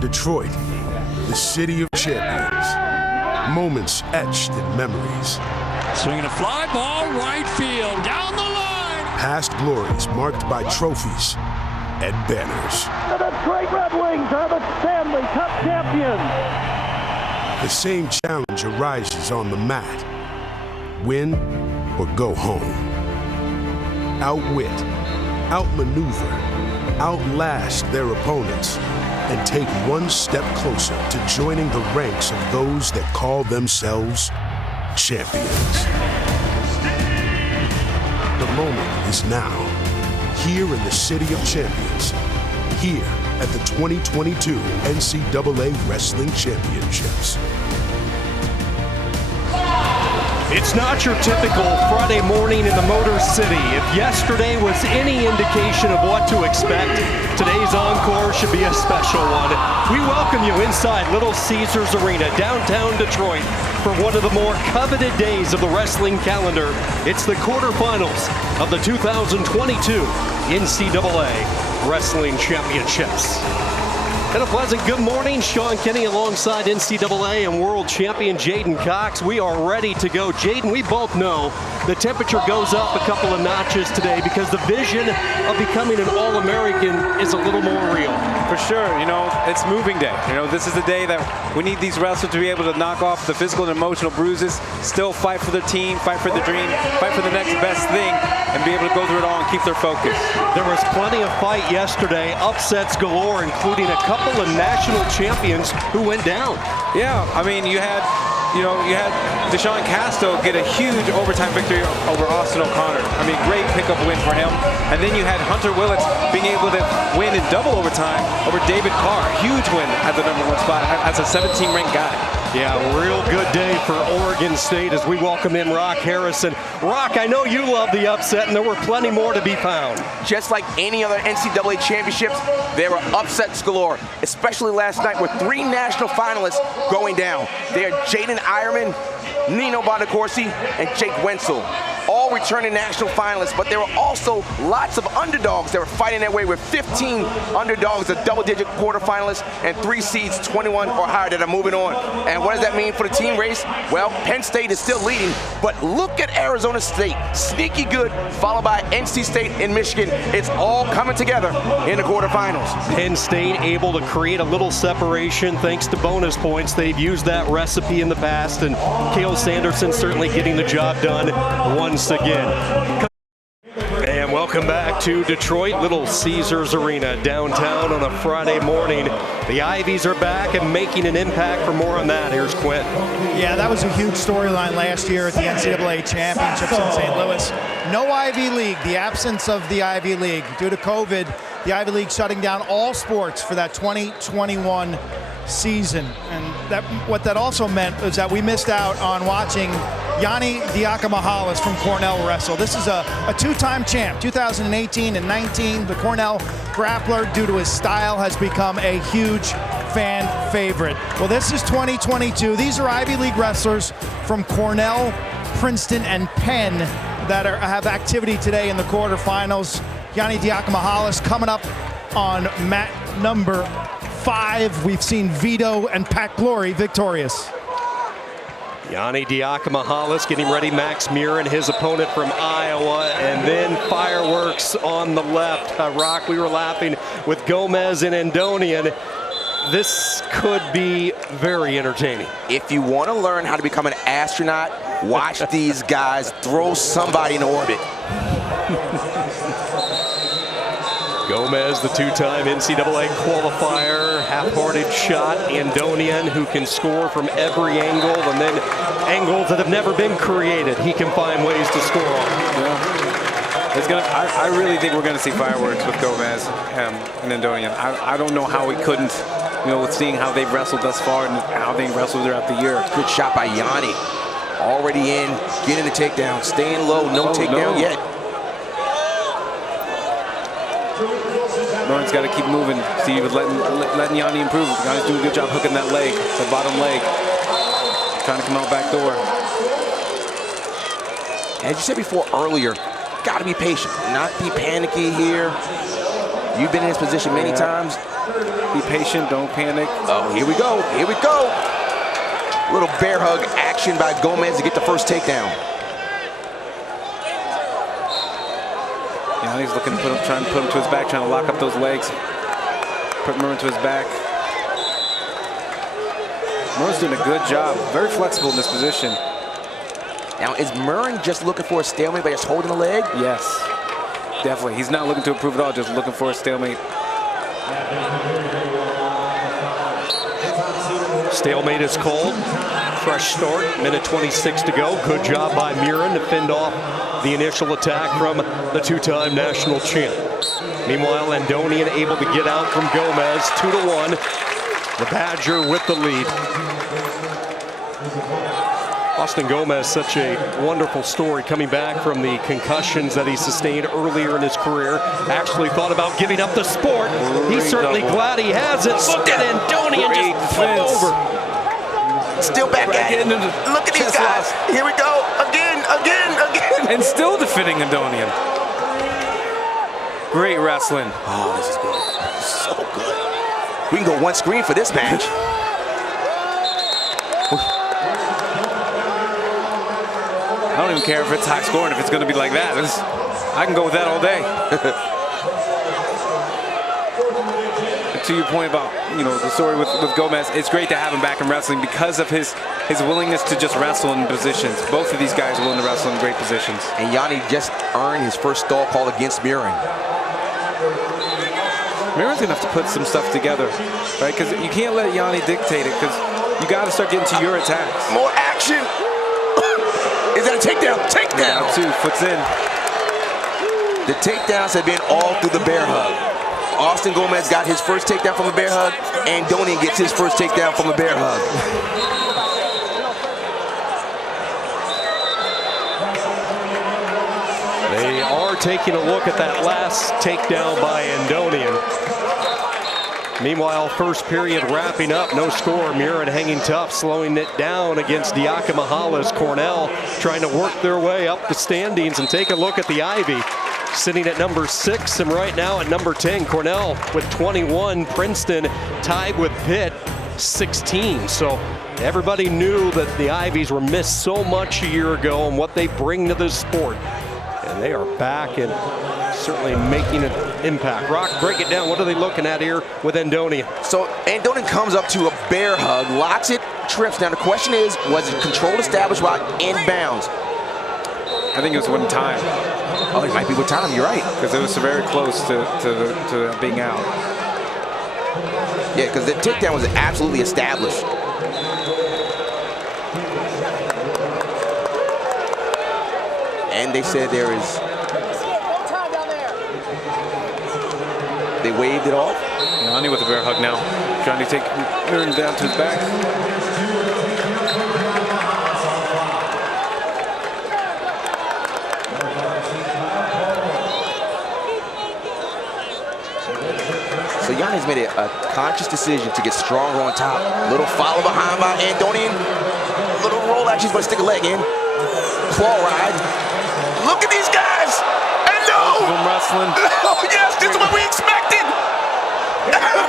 Detroit, the city of champions. Moments etched in memories. Swinging a fly ball, right field, down the line. Past glories marked by trophies and banners. The Detroit Red Wings are the Stanley Cup champions. The same challenge arises on the mat. Win or go home. Outwit, outmaneuver, outlast their opponents, and take one step closer to joining the ranks of those that call themselves champions. The moment is now, here in the City of Champions, here at the 2022 NCAA Wrestling Championships. It's not your typical Friday morning in the Motor City. If yesterday was any indication of what to expect, today's encore should be a special one. We welcome you inside Little Caesars Arena, downtown Detroit, for one of the more coveted days of the wrestling calendar. It's the quarterfinals of the 2022 NCAA Wrestling Championships. And a pleasant good morning. Sean Kenny alongside NCAA and world champion Jaden Cox. We are ready to go. Jaden, we both know the temperature goes up a couple of notches today because the vision of becoming an All-American is a little more real. For sure, it's moving day. This is the day that we need these wrestlers to be able to knock off the physical and emotional bruises, still fight for their team, fight for their dream, fight for the next best thing, and be able to go through it all and keep their focus. There was plenty of fight yesterday, upsets galore, including a couple of national champions who went down. Yeah, you had Deshaun Casto get a huge overtime victory over Austin O'Connor. Great pickup win for him. And then you had Hunter Willits being able to win in double overtime over David Carr. Huge win at the #1 spot as a 17-ranked guy. Yeah, real good day for Oregon State as we welcome in Rock Harrison. Rock, I know you love the upset, and there were plenty more to be found. Just like any other NCAA championships, there were upsets galore, especially last night with 3 national finalists going down. They're Jaden Ironman, Nino Bonacorsi, and Jake Wenzel, all returning national finalists, but there were also lots of underdogs that were fighting their way with 15 underdogs, the double-digit quarterfinalists, and 3 seeds, 21 or higher, that are moving on. And what does that mean for the team race? Well, Penn State is still leading, but look at Arizona State, sneaky good, followed by NC State and Michigan. It's all coming together in the quarterfinals. Penn State able to create a little separation thanks to bonus points. They've used that recipe in the past, and Cale Sanderson certainly getting the job done once again. And welcome back to Detroit, Little Caesars Arena, downtown on a Friday morning. The Ivies are back and making an impact. For more on that, here's Quint. Yeah, that was a huge storyline last year at the NCAA Championships in St. Louis. No Ivy League, the absence of the Ivy League. Due to COVID, the Ivy League shutting down all sports for that 2021 season. And what that also meant is that we missed out on watching Yanni Diakomahalis from Cornell wrestle. This is a 2-time champ, 2018 and 19. The Cornell grappler, due to his style, has become a huge fan favorite. Well, this is 2022. These are Ivy League wrestlers from Cornell, Princeton, and Penn that have activity today in the quarterfinals. Yanni Diakomahalis coming up on mat number 5. We've seen Vito and Pat Glory victorious. Yanni Diakomahalis getting ready. Max Muir and his opponent from Iowa, and then fireworks on the left. Rock, we were laughing with Gomez and Endonian. This could be very entertaining. If you want to learn how to become an astronaut, watch these guys throw somebody in orbit. Gomez, the 2-time NCAA qualifier, half-hearted shot. Andonian, who can score from every angle, and then angles that have never been created, he can find ways to score on. I really think we're going to see fireworks with Gomez and Andonian. I don't know how we couldn't, with seeing how they've wrestled thus far and how they wrestled throughout the year. Good shot by Yanni. Already in, getting the takedown, staying low, no takedown yet. Lauren's got to keep moving. Steve is letting Yanni improve. Yanni's doing a good job hooking that leg, the bottom leg. Trying to come out back door. As you said before earlier, got to be patient, not be panicky here. You've been in this position many times. Be patient, don't panic. Oh, here we go, here we go. Little bear hug action by Gomez to get the first takedown. He's looking to trying to put him to his back, trying to lock up those legs. Put Murren to his back. Murren's doing a good job. Very flexible in this position. Now, is Murren just looking for a stalemate by just holding a leg? Yes, definitely. He's not looking to improve at all, just looking for a stalemate. Stalemate is called. Fresh start, minute 26 to go. Good job by Murren to fend off the initial attack from the two-time national champ. Meanwhile, Andonian able to get out from Gomez, 2-1. The Badger with the lead. Austin Gomez, such a wonderful story, coming back from the concussions that he sustained earlier in his career. Actually thought about giving up the sport. He's certainly glad he has it. Look at Andonian just flip over. Still back at it. Look at these guys. Here we go. Again. And still defending Andonian. Great wrestling. Oh, this is good. So good. We can go one screen for this match. I don't even care if it's high scoring, if it's going to be like that. I can go with that all day. To your point about, the story with Gomez, it's great to have him back in wrestling because of his willingness to just wrestle in positions. Both of these guys are willing to wrestle in great positions. And Yanni just earned his first stall call against Murren. Murren's going to have to put some stuff together, right? Because you can't let Yanni dictate it, because you got to start getting to your attacks. More action. Is that a takedown? Takedown. Now, 2 foots in. The takedowns have been all through the bear hug. Austin Gomez got his first takedown from a bear hug. Andonian gets his first takedown from a bear hug. They are taking a look at that last takedown by Andonian. Meanwhile, first period wrapping up, no score. Murren hanging tough, slowing it down against Diakomahalas. Cornell trying to work their way up the standings, and take a look at the Ivy. Sitting at number 6 and right now at number 10. Cornell with 21. Princeton tied with Pitt, 16. So everybody knew that the Ivies were missed so much a year ago and what they bring to this sport. And they are back and certainly making an impact. Rock, break it down. What are they looking at here with Andonian? So Andonian comes up to a bear hug, locks it, trips. Now the question is, was it controlled established while inbounds? I think it was one time. Oh, it might be with time, you're right. Because it was very close to being out. Yeah, because the takedown was absolutely established. And they said there is... They waved it off. Yanni with a bear hug now. Trying to take Murren down to his back. So Yanni's made a conscious decision to get stronger on top. Little follow behind by Andonian. Little roll actions, but stick a leg in. Claw ride. Look at these guys! And no! From wrestling. Oh yes, this is what we expected!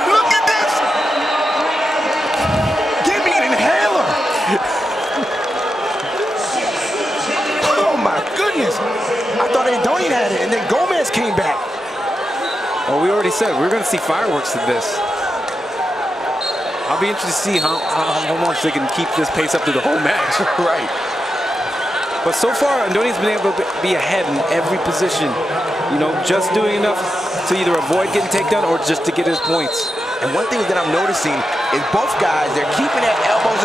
Look at this! Give me an inhaler! Oh my goodness! I thought Andonian had it, and then Gomez came back. Well, we already said we're going to see fireworks of this. I'll be interested to see how much they can keep this pace up through the whole match. Right. But so far, Andonian's been able to be ahead in every position. Just doing enough to either avoid getting takedown or just to get his points. And one thing that I'm noticing is both guys, they're keeping their elbows.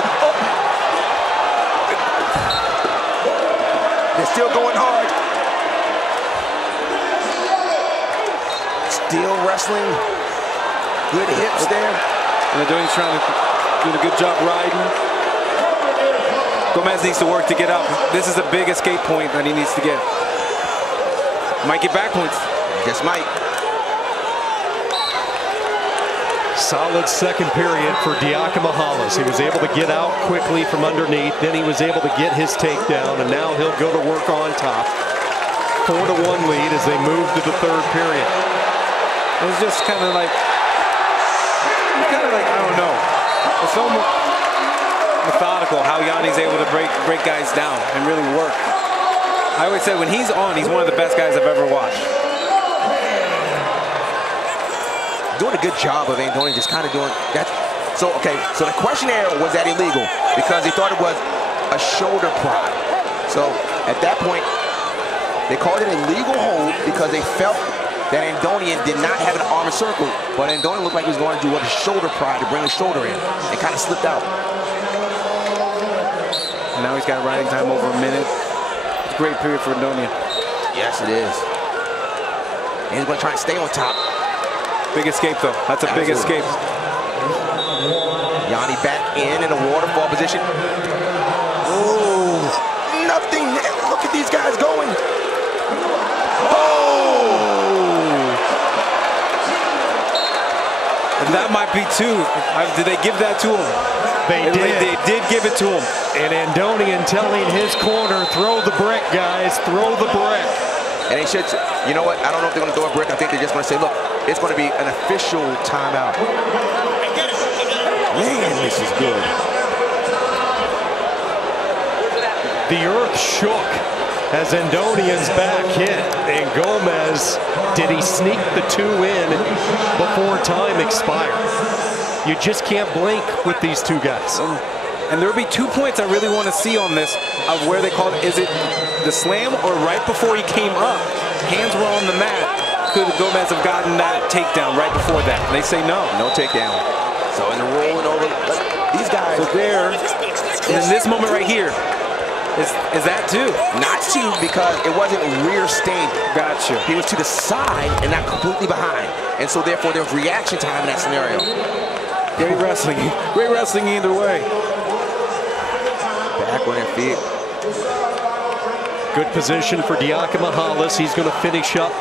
They're still going hard. Still wrestling. Good hips there. And Andonian's doing a good job riding. Gomez needs to work to get up. This is a big escape point that he needs to get. Might get back points. Just might. Solid second period for Diakomahalas. He was able to get out quickly from underneath. Then he was able to get his takedown, and now he'll go to work on top. 4-1 lead as they move to the third period. It's just kind of like, I don't know. It's so methodical how Yanni's able to break guys down and really work. I always say when he's on, he's one of the best guys I've ever watched. Doing a good job of Andoni, just kind of doing that. So, okay, so the question there, was that illegal? Because they thought it was a shoulder prod. So at that point, they called it a legal hold because they felt that Andoni did not have an arm circle, but Andoni looked like he was going to do a shoulder prod to bring the shoulder in and kind of slipped out. And now he's got riding time over a minute. It's a great period for Andoni. Yes, it is. And he's going to try and stay on top. Big escape, though. That's a big escape. Yanni back in a waterfall position. Oh, nothing. Look at these guys going. And that might be two. Did they give that to him? They did give it to him. And Andonian telling his corner, throw the brick, guys, throw the brick. And they should, you know what? I don't know if they're going to throw a brick. I think they're just going to say, look, it's going to be an official timeout. Man, this is good. The earth shook as Andonian's back hit. And Gomez, did he sneak the two in before time expired? You just can't blink with these two guys. And there'll be 2 points I really want to see on this of where they called it. Is it the slam or right before he came up? Hands were on the mat. Could Gomez have gotten that takedown right before that? They say no. No takedown. So in the rolling over, these guys. So there, and in this moment right here, is that two? Not two, because it wasn't rear standing. Gotcha. He was to the side and not completely behind. And so therefore there was reaction time in that scenario. Great wrestling. Great wrestling either way. Back on their feet. Good position for Diakomihalis. He's going to finish up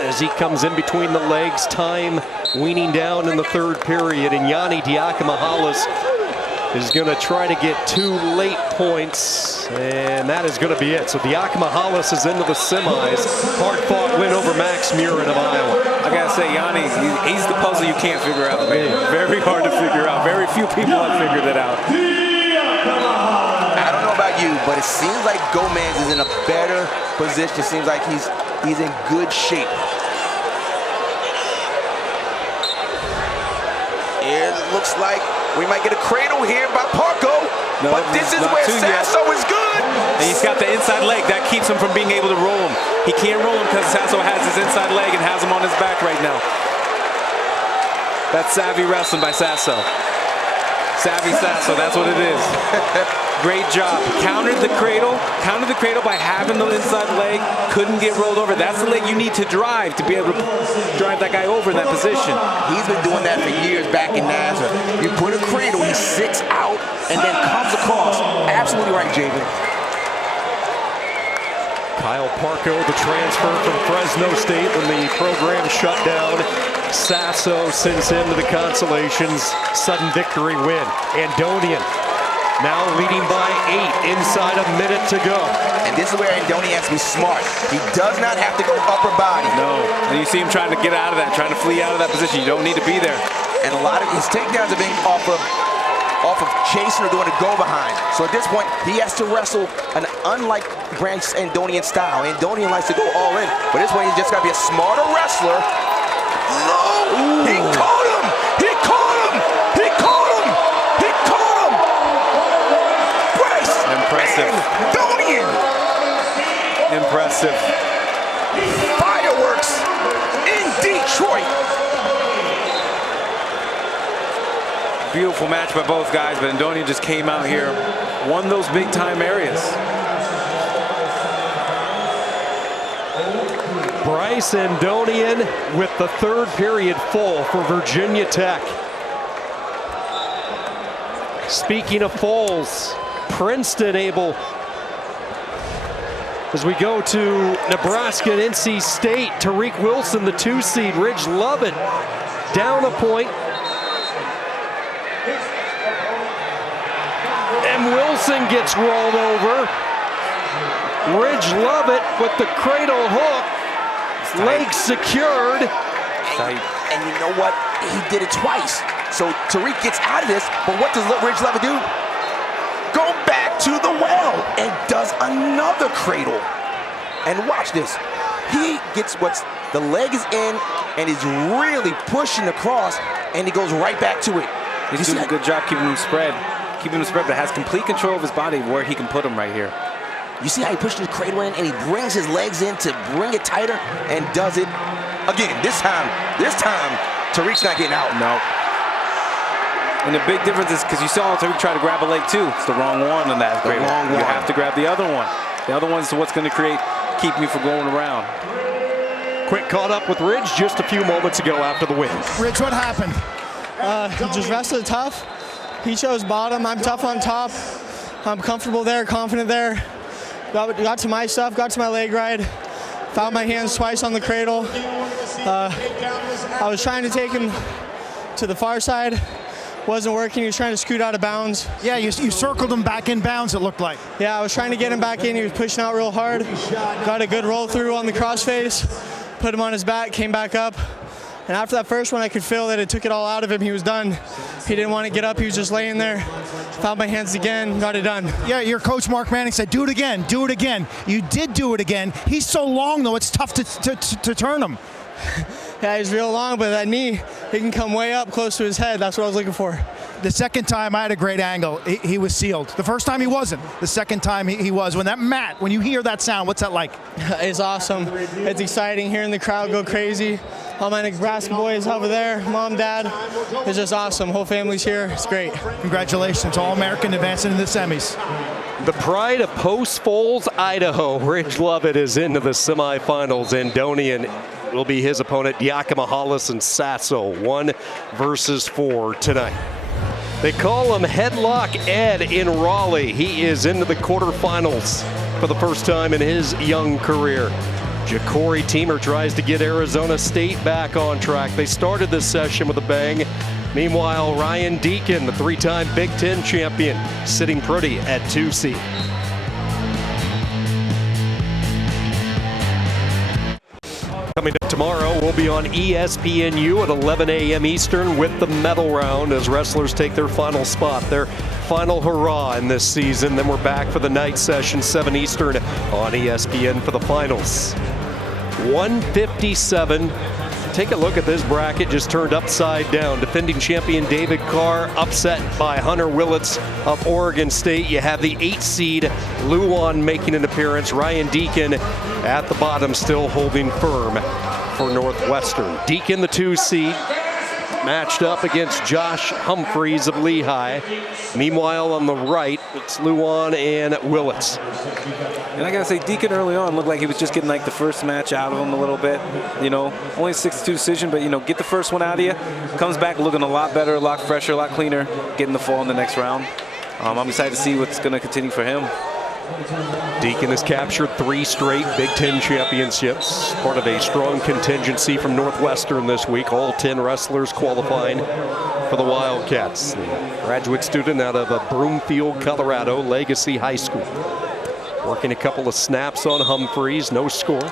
as he comes in between the legs. Time weaning down in the third period. And Yanni Diakomihalis is going to try to get 2 late points. And that is going to be it. So Diakomihalis is into the semis. Hard-fought win over Max Murin of Iowa. I got to say, Yanni, he's the puzzle you can't figure out, man. Very hard to figure out. Very few people have figured it out. I don't know about you, but it seems like Gomez is in a better position. It seems like he's in good shape. It looks like we might get a cradle here by Parco, no, but this is where Sasso is good. And he's got the inside leg. That keeps him from being able to roll him. He can't roll him because Sasso has his inside leg and has him on his back right now. That's savvy wrestling by Sasso. Savvy Sasso, that's what it is. Great job. Countered the cradle by having the inside leg. Couldn't get rolled over. That's the leg you need to drive to be able to drive that guy over in that position. He's been doing that for years back in Nazareth. You put a cradle, he sits out, and then comes across. Absolutely right, Javen. Kyle Parco, the transfer from Fresno State when the program shut down. Sasso since into the consolations. Sudden victory win. Andonian now leading by 8 inside a minute to go. And this is where Andoni has to be smart. He does not have to go upper body. No, and you see him trying to get out of that, trying to flee out of that position. You don't need to be there. And a lot of his takedowns are being off of chasing or doing a go behind. So at this point, he has to wrestle an unlike Branch Andonian style. Andonian likes to go all in, but this way he's just got to be a smarter wrestler. No! Ooh. He caught him! He caught him! He caught him! He caught him! Bryce! Impressive. Andonian! Impressive. Fireworks in Detroit. Beautiful match by both guys, but Andonian just came out here, won those big time areas. Bryce Andonian with the third period full for Virginia Tech. Speaking of fulls, Princeton able, as we go to Nebraska and NC State, Tariq Wilson, the 2 seed, Ridge Lovett down a point. And Wilson gets rolled over. Ridge Lovett with the cradle hook. Leg secured. tight. And you know what? He did it twice. So Tariq gets out of this, but what does Ridge Levitt do? Go back to the well and does another cradle. And watch this. He gets the leg is in and is really pushing across, and he goes right back to it. He's doing a good job keeping him spread. But has complete control of his body where he can put him right here. You see how he pushes the cradle in and he brings his legs in to bring it tighter and does it again. This time, Tariq's not getting out. No. And the big difference is because you saw Tariq try to grab a leg too. It's the wrong one on that cradle. You have to grab the other one. The other one's what's going to keep me from going around. Quick caught up with Ridge just a few moments ago after the win. Ridge, what happened? Just wrestled tough. He chose bottom. I'm tough on top. I'm comfortable there, confident there. Got to my stuff, got to my leg ride. Found my hands twice on the cradle. I was trying to take him to the far side. Wasn't working. He was trying to scoot out of bounds. Yeah, you circled him back in bounds, it looked like. Yeah, I was trying to get him back in. He was pushing out real hard. Got a good roll through on the crossface. Put him on his back, came back up. And after that first one, I could feel that it took it all out of him. He was done. He didn't want to get up. He was just laying there. Found my hands again, got it done. Yeah, your coach, Mark Manning, said, do it again, do it again. You did do it again. He's so long, though, it's tough to turn him. Yeah, he's real long, but that knee, he can come way up close to his head. That's what I was looking for. The second time, I had a great angle. He was sealed. The first time, he wasn't. The second time, he was. When you hear that sound, what's that like? It's awesome. It's exciting hearing the crowd go crazy. All my Nebraska boys over there, mom, dad. It's just awesome. Whole family's here. It's great. Congratulations, All-American advancing into the semis. The pride of Post Falls, Idaho. Ridge Levitt is into the semifinals. Andonian will be his opponent. Yakima Hollis and Sasso, 1 versus 4 tonight. They call him Headlock Ed in Raleigh. He is into the quarterfinals for the first time in his young career. Ja'Cory Teamer tries to get Arizona State back on track. They started this session with a bang. Meanwhile, Ryan Deacon, the 3-time Big Ten champion, sitting pretty at 2 seed. Coming up tomorrow, we'll be on ESPNU at 11 a.m. Eastern with the medal round as wrestlers take their final spot, their final hurrah in this season. Then we're back for the night session, 7 Eastern on ESPN for the finals. 157. Take a look at this bracket, just turned upside down. Defending champion David Carr upset by Hunter Willits of Oregon State. You have the 8 seed Luan making an appearance. Ryan Deacon at the bottom still holding firm for Northwestern. Deacon, the 2 seed, matched up against Josh Humphreys of Lehigh. Meanwhile, on the right, it's Luan and Willits. And I gotta say, Deacon early on looked like he was just getting like the first match out of him a little bit. You know, only a 6-2 decision, but you know, get the first one out of you. Comes back looking a lot better, a lot fresher, a lot cleaner, getting the fall in the next round. I'm excited to see what's gonna continue for him. Deacon has captured 3 straight Big Ten championships, part of a strong contingency from Northwestern this week. All 10 wrestlers qualifying for the Wildcats. The graduate student out of Broomfield, Colorado, Legacy High School. Working a couple of snaps on Humphreys, no score.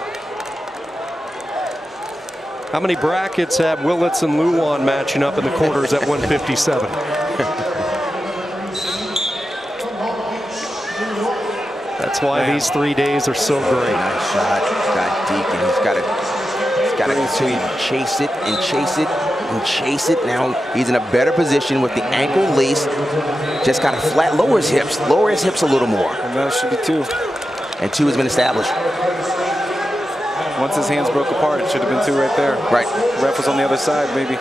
How many brackets have Willits and Luan matching up in the quarters at 157? That's why these 3 days are so great. Nice shot. Got Deacon. He's got to continue to chase it and chase it and chase it. Now he's in a better position with the ankle lace. Just got to flat lower his hips a little more. And that should be 2. And 2 has been established. Once his hands broke apart, it should have been 2 right there. Right. Ref was on the other side, maybe.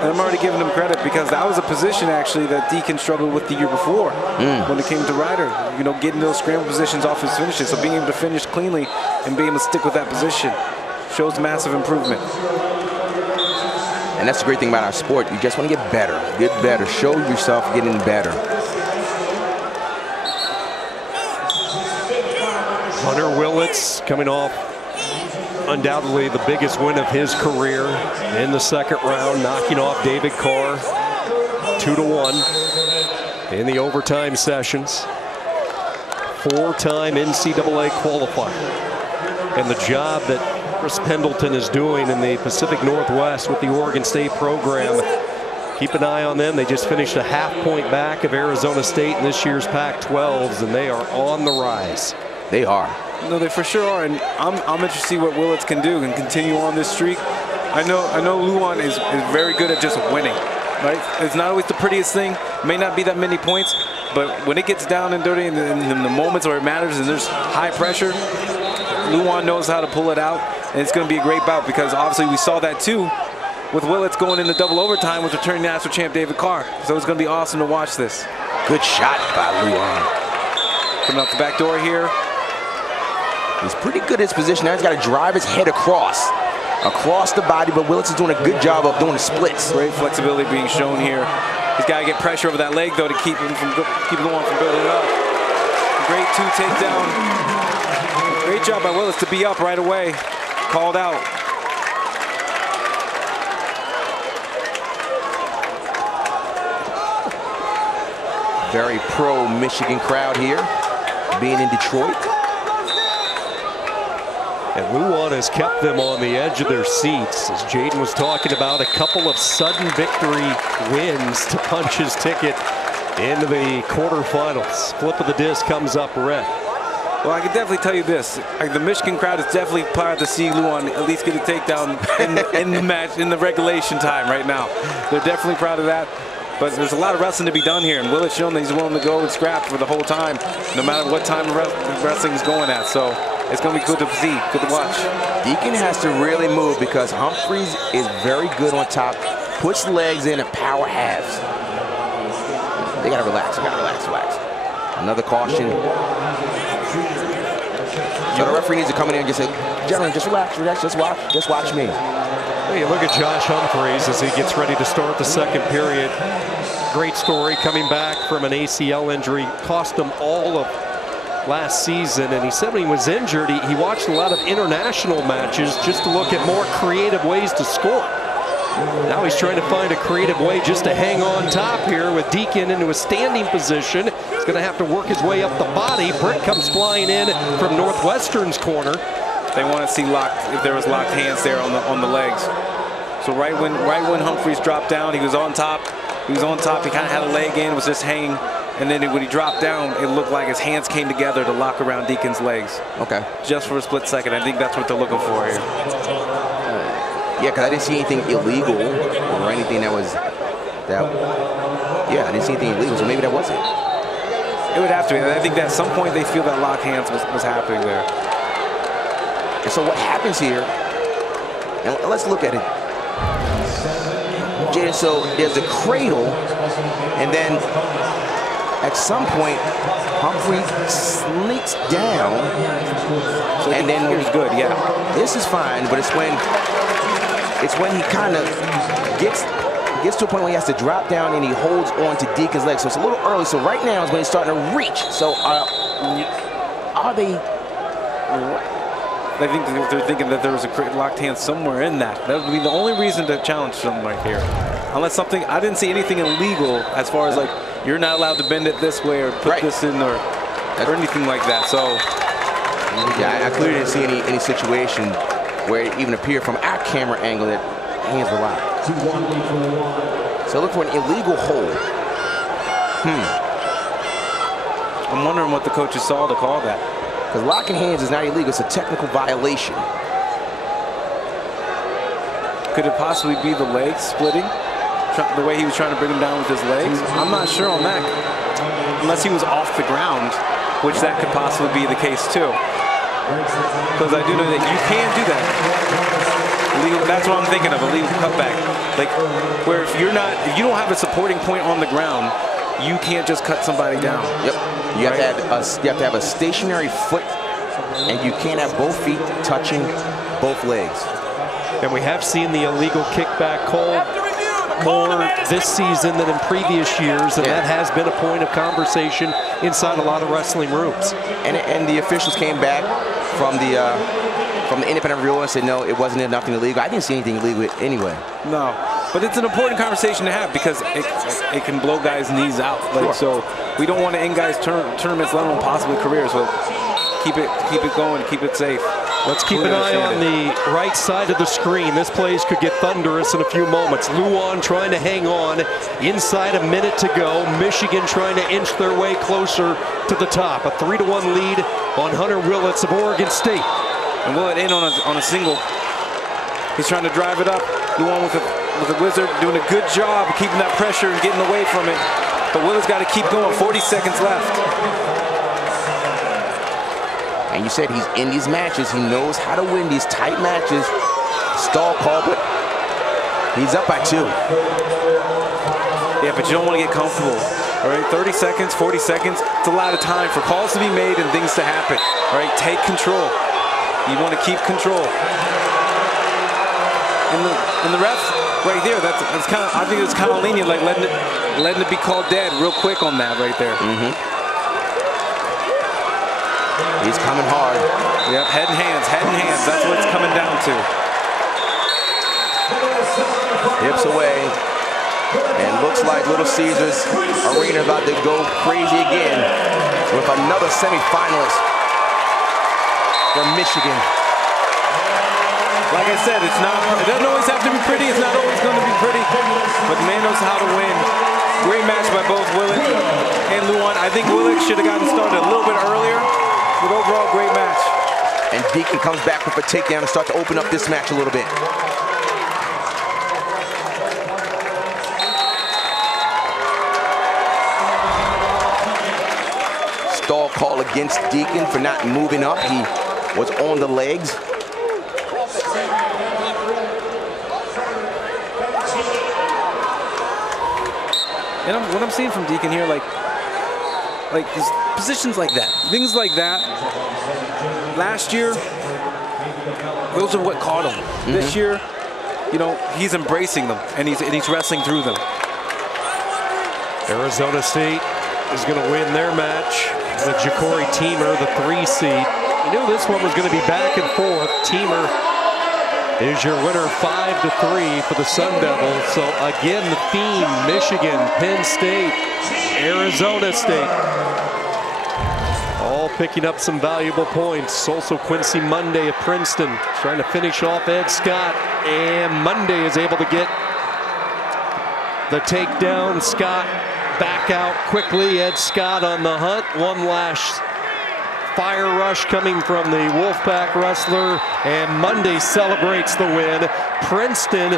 And I'm already giving him credit because that was a position actually that Deacon struggled with the year before when it came to Ryder. You know, getting those scramble positions off his finishes. So being able to finish cleanly and being able to stick with that position shows massive improvement. And that's the great thing about our sport. You just want to get better, show yourself getting better. Hunter Willits coming off undoubtedly the biggest win of his career in the second round, knocking off David Carr 2-1 in the overtime sessions. 4-time NCAA qualifier. and the job that Chris Pendleton is doing in the Pacific Northwest with the Oregon State program. Keep an eye on them. They just finished a half-point back of Arizona State in this year's Pac-12s, and they are on the rise. They are. No, they for sure are, and I'm interested to see what Willits can do and continue on this streak. I know Luan is very good at just winning, right? It's not always the prettiest thing. May not be that many points, but when it gets down and dirty in the moments where it matters and there's high pressure, Luan knows how to pull it out, and it's going to be a great bout because obviously we saw that too with Willits going into double overtime with returning national champ David Carr. So it's going to be awesome to watch this. Good shot by Luan. Coming out the back door here. He's pretty good at his position. Now he's got to drive his head across the body, but Willits is doing a good job of doing the splits. Great flexibility being shown here. He's got to get pressure over that leg though to keep Luan from building up. Great two takedown. Great job by Willits to be up right away. Called out. Very pro-Michigan crowd here, being in Detroit. And Luan has kept them on the edge of their seats. As Jaden was talking about, a couple of sudden victory wins to punch his ticket into the quarterfinals. Flip of the disc comes up red. Well, I can definitely tell you this. The Michigan crowd is definitely proud to see Luan at least get a takedown in the match, in the regulation time right now. They're definitely proud of that. But there's a lot of wrestling to be done here, and Willits shown that he's willing to go and scrap for the whole time, no matter what time wrestling is going at. So it's going to be good to see, good to watch. Deacon has to really move because Humphries is very good on top, puts legs in and power halves. They got to relax, relax. Another caution. So the referee needs to come in and just say, gentlemen, just relax, just watch me. You look at Josh Humphries as he gets ready to start the second period. Great story, coming back from an ACL injury, cost him all of last season. And he said when he was injured, he watched a lot of international matches just to look at more creative ways to score. Now he's trying to find a creative way just to hang on top here with Deacon into a standing position. He's going to have to work his way up the body. Britt comes flying in from Northwestern's corner. They want to see if there was locked hands there on the legs. So right when Humphries dropped down, he was on top. He kind of had a leg in, was just hanging. And then when he dropped down, it looked like his hands came together to lock around Deacon's legs. Okay. Just for a split second. I think that's what they're looking for here. Yeah, because I didn't see anything illegal or anything that was yeah, I didn't see anything illegal, so maybe that wasn't. It would have to be. I think that at some point they feel that locked hands was happening there. And so what happens here, and let's look at it. Jaden, so there's a cradle, and then at some point, Humphrey sneaks down, so and then here's good, yeah. This is fine, but it's when he kind of gets to a point where he has to drop down and he holds on to Deacon's leg. So it's a little early. So right now is when he's starting to reach. So are they? I think they're thinking that there was a locked hand somewhere in that. That would be the only reason to challenge something right here. Unless something, I didn't see anything illegal as far as like you're not allowed to bend it this way or put this in or anything like that. So yeah, I clearly didn't see any situation where it even appeared from our camera angle that hands were locked. So look for an illegal hold. I'm wondering what the coaches saw to call that. Because locking hands is not illegal, it's a technical violation. Could it possibly be the legs splitting? The way he was trying to bring him down with his legs? I'm not sure on that. Unless he was off the ground, which that could possibly be the case too. Because I do know that you can do that. Illegal, that's what I'm thinking of, a legal cutback. Like where if you don't have a supporting point on the ground, you can't just cut somebody down. Yep. You have to have a stationary foot, and you can't have both feet touching both legs. And we have seen the illegal kickback called more this season than in previous years, and that has been a point of conversation inside a lot of wrestling rooms. And the officials came back from the independent reviewer and said no, it wasn't nothing illegal. I didn't see anything illegal anyway. No, but it's an important conversation to have because it can blow guys' knees out. Like, so we don't want to end guys' tournaments, let alone possibly careers. So keep it going, keep it safe. Let's keep an eye on the right side of the screen. This place could get thunderous in a few moments. Luan trying to hang on. Inside a minute to go. Michigan trying to inch their way closer to the top. A 3-1 lead on Hunter Willits of Oregon State. And Willett in on a single. He's trying to drive it up. Luan with a wizard doing a good job of keeping that pressure and getting away from it. But Willett's got to keep going. 40 seconds left. And you said he's in these matches. He knows how to win these tight matches. Stall call, but he's up by 2. Yeah, but you don't want to get comfortable. All right, 30 seconds, 40 seconds. It's a lot of time for calls to be made and things to happen. All right, take control. You want to keep control. And the ref right there, that's kind of, I think it's kind of lenient, like letting it be called dead real quick on that right there. He's coming hard. Yep, head and hands. That's what it's coming down to. Hips away. And looks like Little Caesars Arena about to go crazy again with another semifinalist from Michigan. Like I said, it doesn't always have to be pretty. It's not always going to be pretty. But the man knows how to win. Great match by both Willett and Luan. I think Willett should have gotten started a little bit earlier. But overall, great match. And Deacon comes back with a takedown and starts to open up this match a little bit. Stall call against Deacon for not moving up. He was on the legs. And what I'm seeing from Deacon here, like these positions like that, things like that. Last year, those are what caught him. This year, you know, he's embracing them and he's wrestling through them. Arizona State is going to win their match. The Ja'Cory Teamer, the 3 seed. You knew this one was going to be back and forth. Teamer is your winner 5-3 for the Sun Devils. So again, the theme: Michigan, Penn State, Arizona State, all picking up some valuable points. Also Quincy Monday of Princeton trying to finish off Ed Scott, and Monday is able to get the takedown. Scott back out quickly. Ed Scott on the hunt. One last fire rush coming from the Wolfpack wrestler, and Monday celebrates the win. Princeton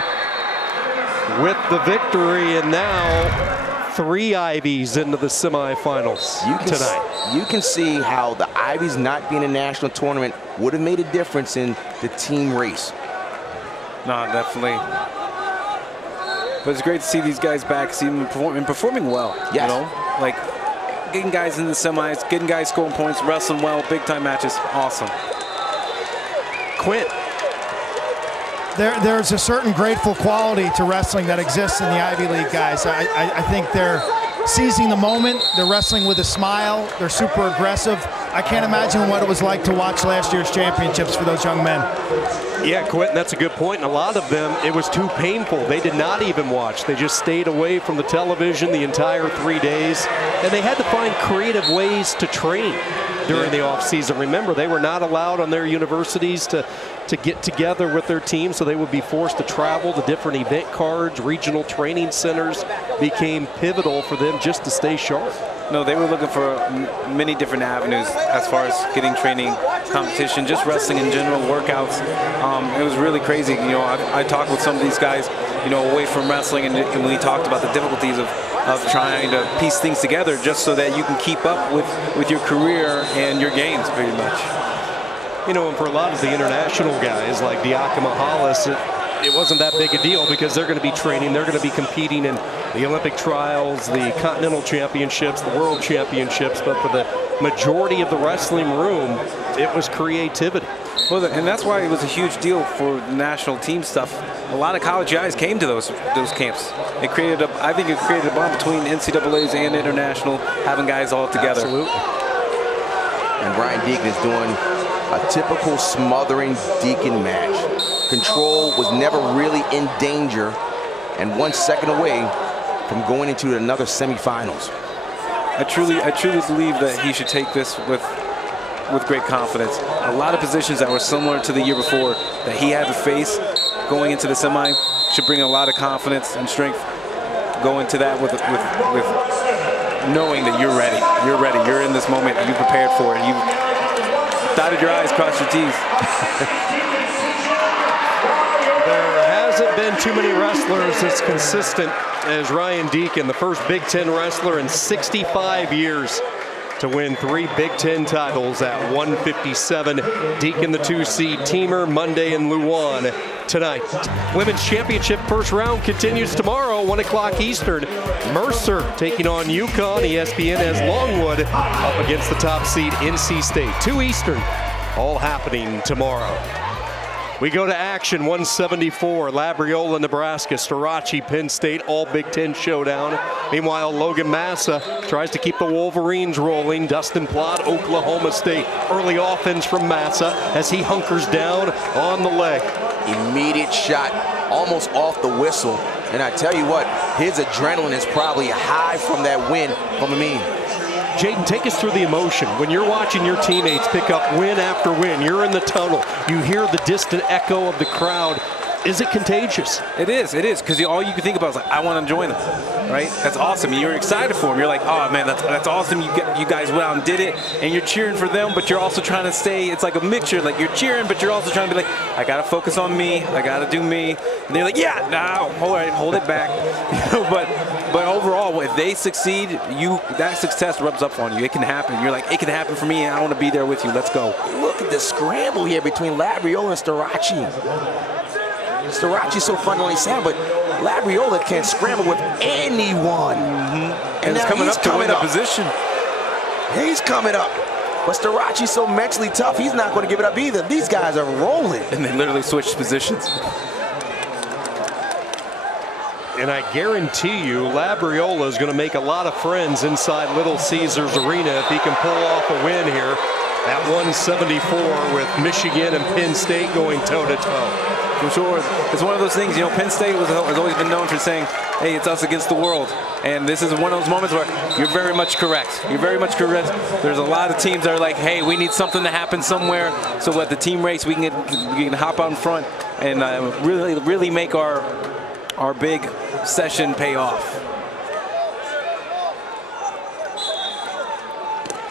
with the victory, and now 3 Ivies into the semifinals tonight. You can see how the Ivies not being a national tournament would have made a difference in the team race. No, definitely. But it's great to see these guys back, see them performing well. Yes. You know, like getting guys in the semis, getting guys scoring points, wrestling well, big time matches. Awesome. Quint. There's a certain grateful quality to wrestling that exists in the Ivy League, guys. I think they're seizing the moment. They're wrestling with a smile. They're super aggressive. I can't imagine what it was like to watch last year's championships for those young men. Yeah, Quentin, that's a good point. And a lot of them, it was too painful. They did not even watch. They just stayed away from the television the entire 3 days. And they had to find creative ways to train during the off season. Remember, they were not allowed on their universities to get together with their team, so they would be forced to travel to different event cards. Regional training centers became pivotal for them just to stay sharp. No, they were looking for many different avenues as far as getting training, competition, just wrestling in general, workouts. It was really crazy. You know, I talked with some of these guys, you know, away from wrestling, and when we talked about the difficulties of trying to piece things together just so that you can keep up with your career and your games, pretty much. You know, and for a lot of the international guys like Diakama Hollis, it wasn't that big a deal because they're going to be training, they're going to be competing in the Olympic trials, the Continental Championships, the World Championships. But for the majority of the wrestling room, it was creativity. Well, and that's why it was a huge deal for the national team stuff. A lot of college guys came to those camps. It created I think it created a bond between NCAAs and international, having guys all together. Absolutely. And Brian Deacon is doing a typical smothering Deacon match. Control was never really in danger, and 1 second away from going into another semifinals. I truly believe that he should take this with with great confidence. A lot of positions that were similar to the year before that he had to face going into the semi should bring a lot of confidence and strength. Go into that with knowing that you're ready. You're ready. You're in this moment. You prepared for it. You dotted your I's, crossed your T's. There hasn't been too many wrestlers as consistent as Ryan Deacon, the first Big Ten wrestler in 65 years to win 3 Big Ten titles at 157. Deacon, the 2-seed teamer, Monday in Luan tonight. Women's Championship first round continues tomorrow, 1 o'clock Eastern. Mercer taking on UConn. ESPN has Longwood up against the top seed NC State. 2 Eastern, all happening tomorrow. We go to action, 174, Labriola, Nebraska, Starachi, Penn State, all Big Ten showdown. Meanwhile, Logan Massa tries to keep the Wolverines rolling. Dustin Plott, Oklahoma State. Early offense from Massa as he hunkers down on the leg. Immediate shot, almost off the whistle. And I tell you what, his adrenaline is probably high from that win from Amin. Jaden, take us through the emotion. When you're watching your teammates pick up win after win, you're in the tunnel, you hear the distant echo of the crowd. Is it contagious? It is, because all you can think about is like, I want to join them, right? That's awesome. You're excited for them. You're like, oh man, that's awesome. You guys went out and did it, and you're cheering for them, but you're also trying to stay. It's like a mixture. Like you're cheering, but you're also trying to be like, I gotta focus on me. I gotta do me. And they're like, yeah, no, hold it back. But overall, if they succeed, that success rubs up on you. It can happen. You're like, it can happen for me, and I want to be there with you. Let's go. Look at the scramble here between Labriola and Starachi. Starachi's so fundamentally sound, but Labriola can't scramble with anyone. And it's coming up to win the position. He's coming up. But Starachi's so mentally tough, he's not going to give it up either. These guys are rolling. And they literally switched positions. And I guarantee you, Labriola is going to make a lot of friends inside Little Caesars Arena if he can pull off a win here at 174 with Michigan and Penn State going toe-to-toe. For sure. It's one of those things, Penn State has always been known for saying, hey, it's us against the world. And this is one of those moments where you're very much correct. You're very much correct. There's a lot of teams that are like, hey, we need something to happen somewhere. So at the team race, we can hop out in front and really make our big session pay off.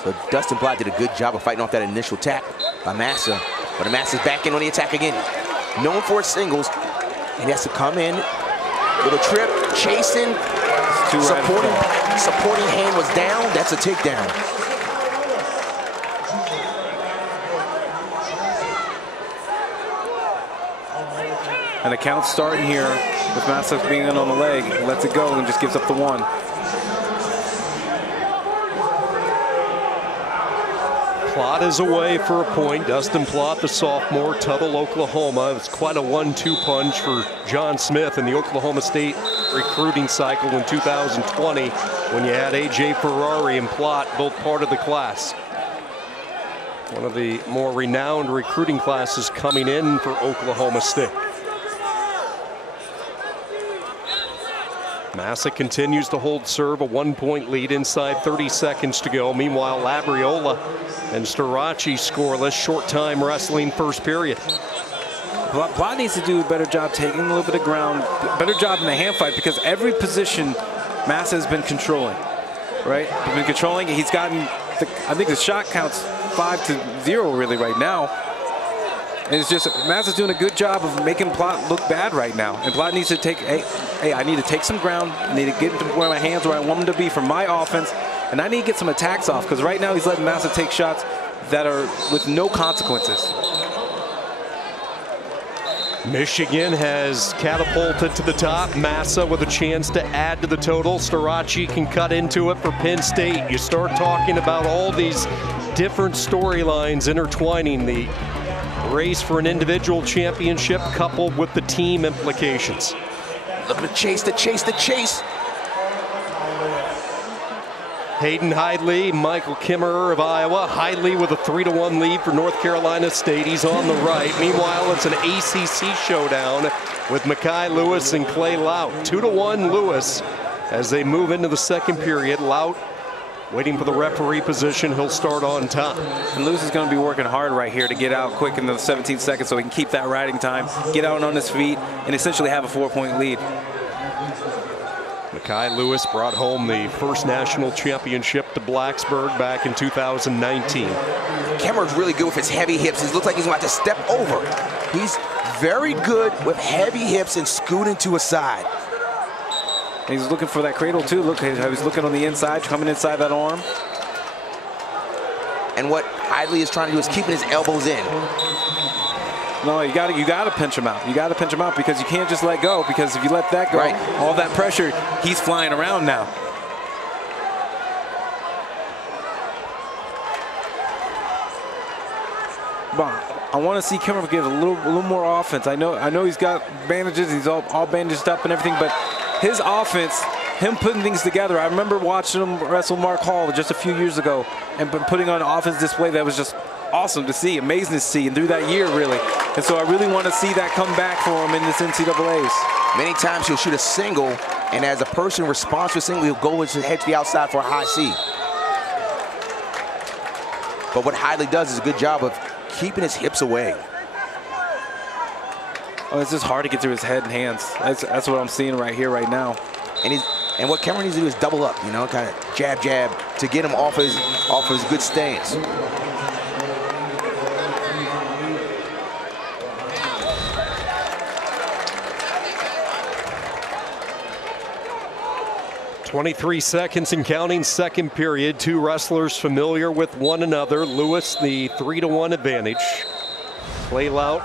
So Dustin Plott did a good job of fighting off that initial attack by Massa. But Massa's back in on the attack again. Known for his singles, and he has to come in. Little trip, chasing, supporting hand was down. That's a takedown. And the count's starting here with Massa being in on the leg. Lets it go and just gives up the one. Plott is away for a point. Dustin Plott, the sophomore, Tuttle, Oklahoma. It's quite a 1-2 punch for John Smith in the Oklahoma State recruiting cycle in 2020 when you had A.J. Ferrari and Plott both part of the class. One of the more renowned recruiting classes coming in for Oklahoma State. Massa continues to hold serve, a 1-point lead inside 30 seconds to go. Meanwhile, Labriola and Starachi scoreless. Short time wrestling first period. Plott needs to do a better job taking a little bit of ground, better job in the hand fight, because every position Massa has been controlling, right? He's been controlling. He's gotten, I think the shot counts 5-0 really right now. And it's just, Massa's doing a good job of making Plott look bad right now. And Plott needs to take, hey, I need to take some ground. I need to get into where my hands where I want them to be for my offense. And I need to get some attacks off, because right now he's letting Massa take shots that are with no consequences. Michigan has catapulted to the top. Massa with a chance to add to the total. Starachi can cut into it for Penn State. You start talking about all these different storylines intertwining the race for an individual championship coupled with the team implications. Look at the chase, the chase. Hayden Hidley, Michael Kimmerer of Iowa. Hidley with a 3-1 lead for North Carolina State. He's on the right. Meanwhile, it's an ACC showdown with Mekhi Lewis and Clay Laut. 2-1 Lewis as they move into the second period. Laut Waiting for the referee position, he'll start on top. And Lewis is going to be working hard right here to get out quick in the 17 seconds so he can keep that riding time, get out on his feet, and essentially have a 4-point lead. Mekhi Lewis brought home the first national championship to Blacksburg back in 2019. Kemmer's really good with his heavy hips. He looks like he's about to step over. He's very good with heavy hips and scooting to a side. And he's looking for that cradle too. Look, he's looking on the inside, coming inside that arm. And what Hidley is trying to do is keeping his elbows in. No, you got to pinch him out. You got to pinch him out because you can't just let go. Because if you let that go, right, all that pressure, he's flying around now. I want to see Kimmer give a little more offense. I know he's got bandages. He's all bandaged up and everything, but his offense, him putting things together. I remember watching him wrestle Mark Hall just a few years ago and putting on an offense display that was just awesome to see, amazing to see, and through that year, really. And so I really want to see that come back for him in this NCAAs. Many times he'll shoot a single, and as a person responds to a single, he'll go with his head to the outside for a high C. But what Hidley does is a good job of keeping his hips away. Oh, it's just hard to get through his head and hands. That's what I'm seeing right here, right now. And what Cameron needs to do is double up, you know, kind of jab, jab to get him off his good stance. "23 seconds and counting, second period. Two wrestlers familiar with one another. Lewis, the 3-1 advantage. Clay Lout,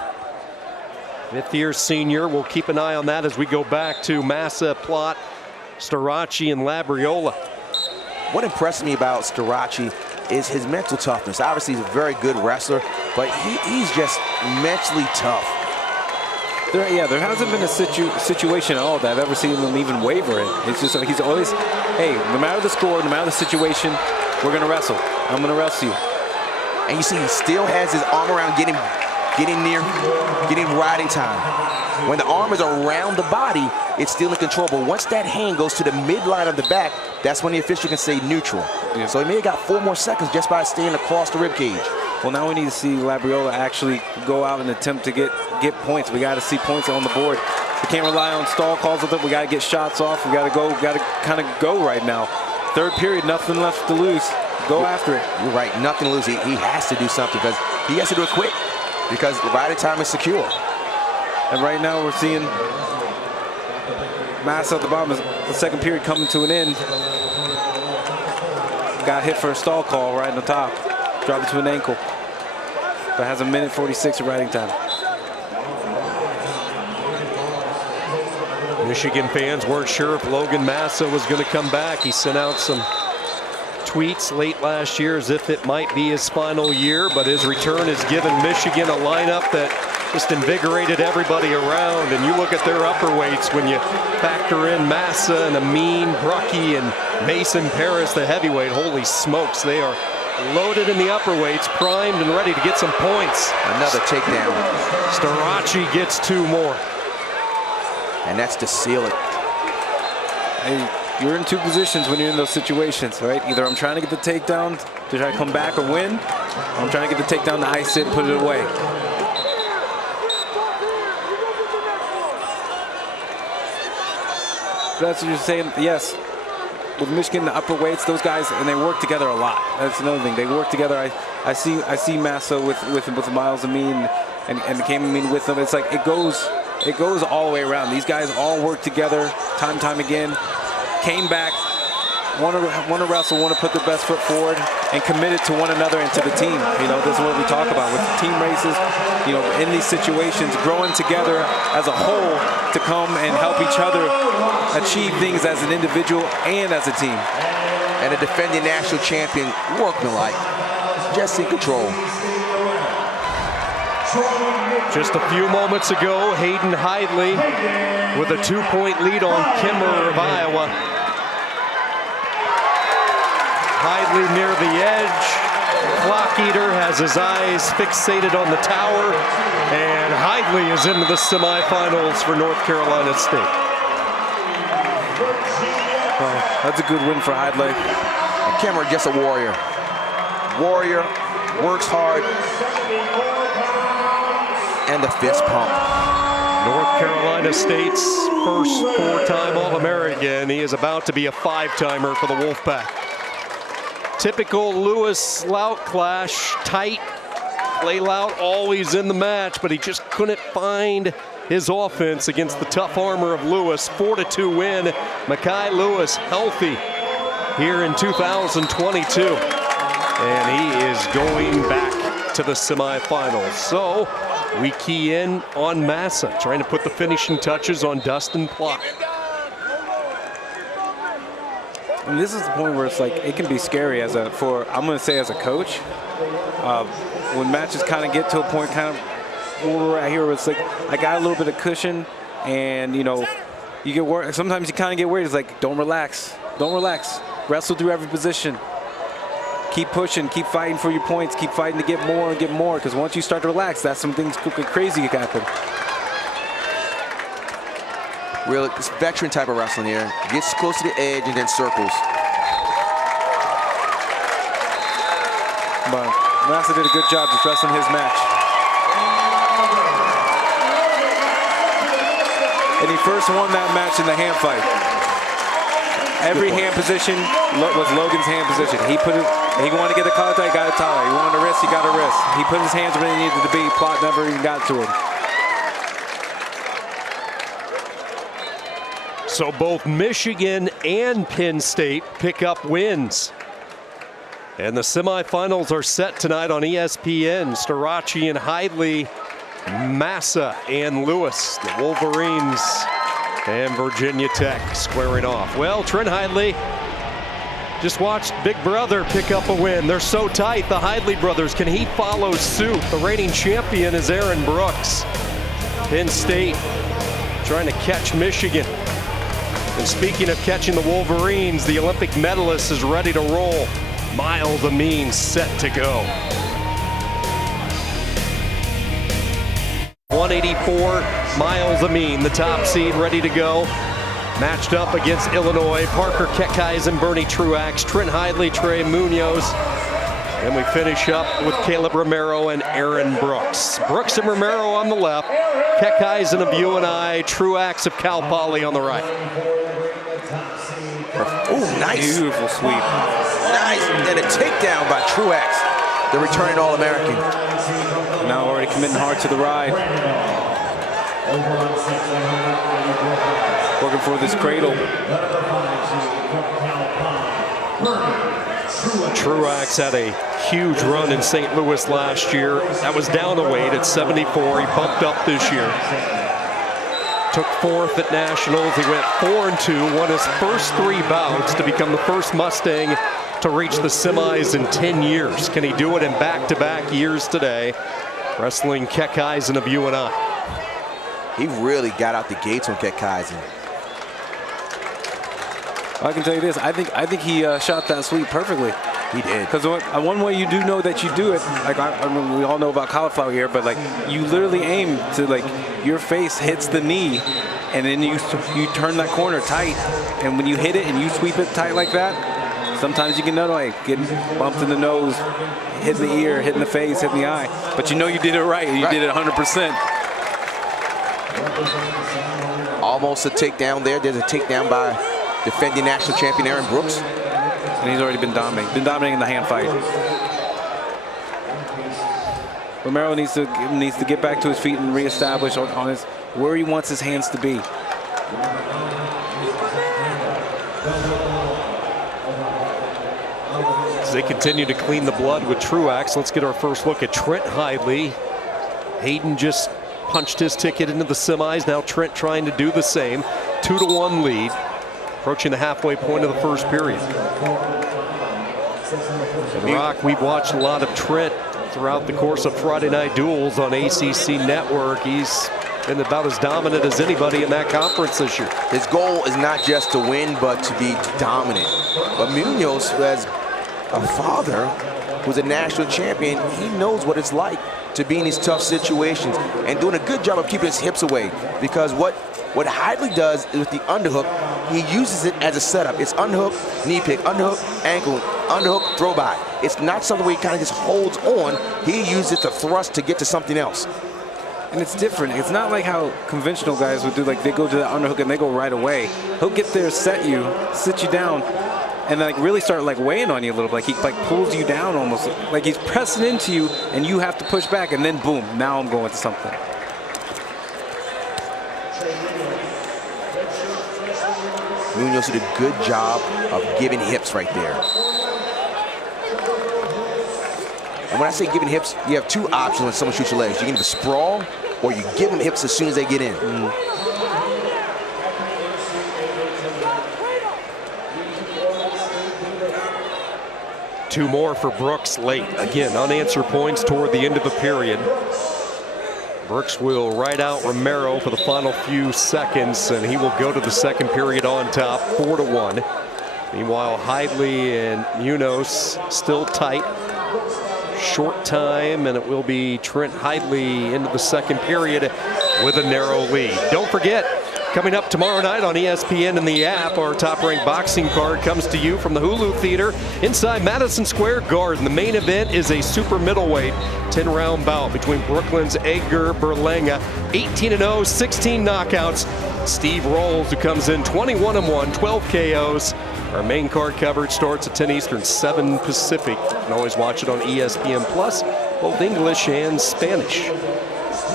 fifth-year senior. We'll keep an eye on that as we go back to Massa, Plott, Starace, and Labriola. What impressed me about Starace is his mental toughness. Obviously, he's a very good wrestler, but he's just mentally tough. There hasn't been a situation at all that I've ever seen him even waver in. It's just he's always, hey, no matter the score, no matter the situation, we're gonna wrestle. I'm gonna wrestle you. And you see, he still has his arm around, getting riding time. When the arm is around the body, it's still in control. But once that hand goes to the midline of the back, that's when the official can say neutral. Yeah. So he may have got 4 more seconds just by staying across the ribcage. Well, now we need to see Labriola actually go out and attempt to get points. We got to see points on the board. We can't rely on stall calls with it. We got to get shots off. We got to kind of go right now. Third period, nothing left to lose. Go after it. You're right, nothing to lose. He has to do something because he has to do it quick because the riding time is secure. And right now we're seeing Massa at the bottom. The second period coming to an end. Got hit for a stall call right in the top. Drop it to an ankle. But has a minute 46 of riding time. Michigan fans weren't sure if Logan Massa was going to come back. He sent out some tweets late last year as if it might be his final year, but his return has given Michigan a lineup that just invigorated everybody around. And you look at their upper weights when you factor in Massa and Amin, Brucky, and Mason Paris, the heavyweight. Holy smokes, they are loaded in the upper weights, primed and ready to get some points. Another takedown. Starace gets 2 more. And that's to seal it. Hey, you're in 2 positions when you're in those situations, right? Either I'm trying to get the takedown to try to come back or win, or I'm trying to get the takedown to ice it and put it away. That's what you're saying, yes. With Michigan, the upper weights, those guys, and they work together a lot. That's another thing. They work together. I see Massa with Miles Amin and Cam Amin with them. It's like it goes all the way around. These guys all work together time and time again. Came back, want to wrestle, want to put their best foot forward, and committed to one another and to the team. You know, this is what we talk about with team races. You know, in these situations, growing together as a whole to come and help each other achieve things as an individual and as a team. And a defending national champion, workmanlike, just in control. Just a few moments ago, Hayden Hidley with a 2-point lead on Kimmer of Iowa. Hidley near the edge. Clock Eater has his eyes fixated on the tower, and Hidley is into the semifinals for North Carolina State. Oh, that's a good win for Hidley. And Cameron, just a warrior. Warrior, works hard, and the fist pump. North Carolina State's first four-time All-American. He is about to be a five-timer for the Wolfpack. Typical Lewis-Laut clash, tight. Clay Laut always in the match, but he just couldn't find his offense against the tough armor of Lewis. 4-2 win. Mekhi Lewis healthy here in 2022. And he is going back to the semifinals. So we key in on Massa, trying to put the finishing touches on Dustin Plott. And this is the point where it's like, it can be scary I'm going to say as a coach. When matches kind of get to a point kind of where we're at here, where it's like, I got a little bit of cushion, and you know, you get worried. Sometimes you kind of get worried. It's like, don't relax. Don't relax. Wrestle through every position. Keep pushing, keep fighting for your points, keep fighting to get more and get more, because once you start to relax, that's some things crazy can happen. Real veteran type of wrestling here. Gets close to the edge and then circles. But Massa did a good job just wrestling his match. And he first won that match in the hand fight. Every hand position was Logan's hand position. He wanted to get the collar tie, got a collar. He wanted a wrist, he got a wrist. He put his hands where they needed to be. Plott never even got to him. So both Michigan and Penn State pick up wins. And the semifinals are set tonight on ESPN. Starachi and Hidley, Massa and Lewis, the Wolverines and Virginia Tech squaring off. Well, Trent Hidley just watched Big Brother pick up a win. They're so tight, the Hidley brothers. Can he follow suit? The reigning champion is Aaron Brooks. Penn State trying to catch Michigan. And speaking of catching the Wolverines, the Olympic medalist is ready to roll. Miles Amin set to go. 184, Miles Amin, the top seed, ready to go. Matched up against Illinois, Parker Keckheisen, Bernie Truax, Trent Hidley, Trey Munoz. And we finish up with Caleb Romero and Aaron Brooks. Brooks and Romero on the left, Keckheisen of UNI, Truax of Cal Poly on the right. Oh, nice. Beautiful sweep. Nice. And a takedown by Truax, the returning All-American. Now already committing hard to the ride. Working for this cradle. Truax had a huge run in St. Louis last year. That was down a weight at 74. He bumped up this year. Took fourth at Nationals. He went 4-2, won his first 3 bouts to become the first Mustang to reach the semis in 10 years. Can he do it in back-to-back years today? Wrestling Keckheisen of UNI. He really got out the gates on Keckheisen. I can tell you this, I think he shot that sweep perfectly. He did. Because one way you do know that you do it, like I mean, we all know about cauliflower here, but like you literally aim to, like, your face hits the knee, and then you turn that corner tight, and when you hit it and you sweep it tight like that, sometimes you can know, like, getting bumped in the nose, hitting the ear, hitting the face, hitting the eye, but you know you did it right, and you did it 100%. Almost a takedown there. There's a takedown by defending national champion Aaron Brooks. And he's already been dominating the hand fight. Romero needs to get back to his feet and reestablish on his where he wants his hands to be. As they continue to clean the blood with Truax, let's get our first look at Trent Hidley. Hayden just punched his ticket into the semis. Now Trent trying to do the same. 2-1 lead. Approaching the halfway point of the first period. And Rock, we've watched a lot of Trent throughout the course of Friday Night Duels on ACC Network. He's been about as dominant as anybody in that conference this year. His goal is not just to win, but to be dominant. But Munoz, who has a father who's a national champion, he knows what it's like to be in these tough situations and doing a good job of keeping his hips away. Because what Hidley does is with the underhook, he uses it as a setup. It's underhook, knee pick, underhook, ankle, underhook throw by. It's not something where he kind of just holds on. He uses it to thrust to get to something else. And it's different. It's not like how conventional guys would do, like they go to the underhook and they go right away. He'll get there, sit you down, and like really start like weighing on you a little bit. Like he like pulls you down almost. Like he's pressing into you and you have to push back, and then boom, now I'm going to something. Munoz did a good job of giving hips right there. And when I say giving hips, you have two options when someone shoots your legs. You can either sprawl or you give them hips as soon as they get in. Two more for Brooks late. Again, unanswered points toward the end of the period. Brooks will ride out Romero for the final few seconds, and he will go to the second period on top, 4-1. Meanwhile, Hidley and Munoz still tight. Short time, and it will be Trent Hidley into the second period with a narrow lead. Don't forget, coming up tomorrow night on ESPN and the app, our top-ranked boxing card comes to you from the Hulu Theater inside Madison Square Garden. The main event is a super middleweight 10-round bout between Brooklyn's Edgar Berlanga, 18-0, 16 knockouts. Steve Rolls, who comes in 21-1, 12 KOs. Our main card coverage starts at 10 Eastern, 7 Pacific. You can always watch it on ESPN Plus, both English and Spanish.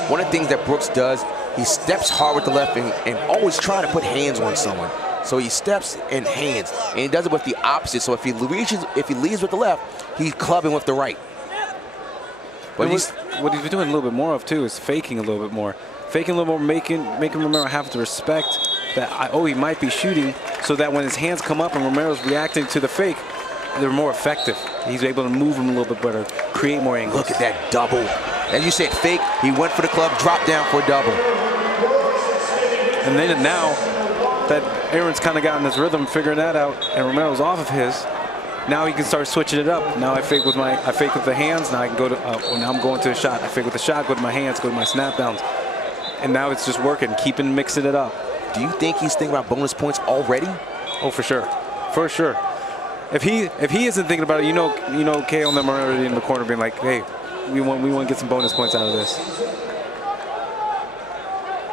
One of the things that Brooks does, he steps hard with the left and always trying to put hands on someone. So he steps and hands, and he does it with the opposite. So if he leads with the left, he's clubbing with the right. But what he's been doing a little bit more of too is faking a little bit more. Faking a little more, making Romero have to respect that, he might be shooting, so that when his hands come up and Romero's reacting to the fake, they're more effective. He's able to move him a little bit better, create more angles. Look at that double. As you said, fake, he went for the club, dropped down for a double. And then now that Aaron's kind of gotten his rhythm, figuring that out, and Romero's off of his, now he can start switching it up. Now I fake with the hands, now I can go to, now I'm going to a shot. I fake with the shot, go to my hands, go to my snap downs. And now it's just working, mixing it up. Do you think he's thinking about bonus points already? Oh, for sure. For sure. If he isn't thinking about it, you know Kale and them are already in the corner being like, hey, we want to get some bonus points out of this.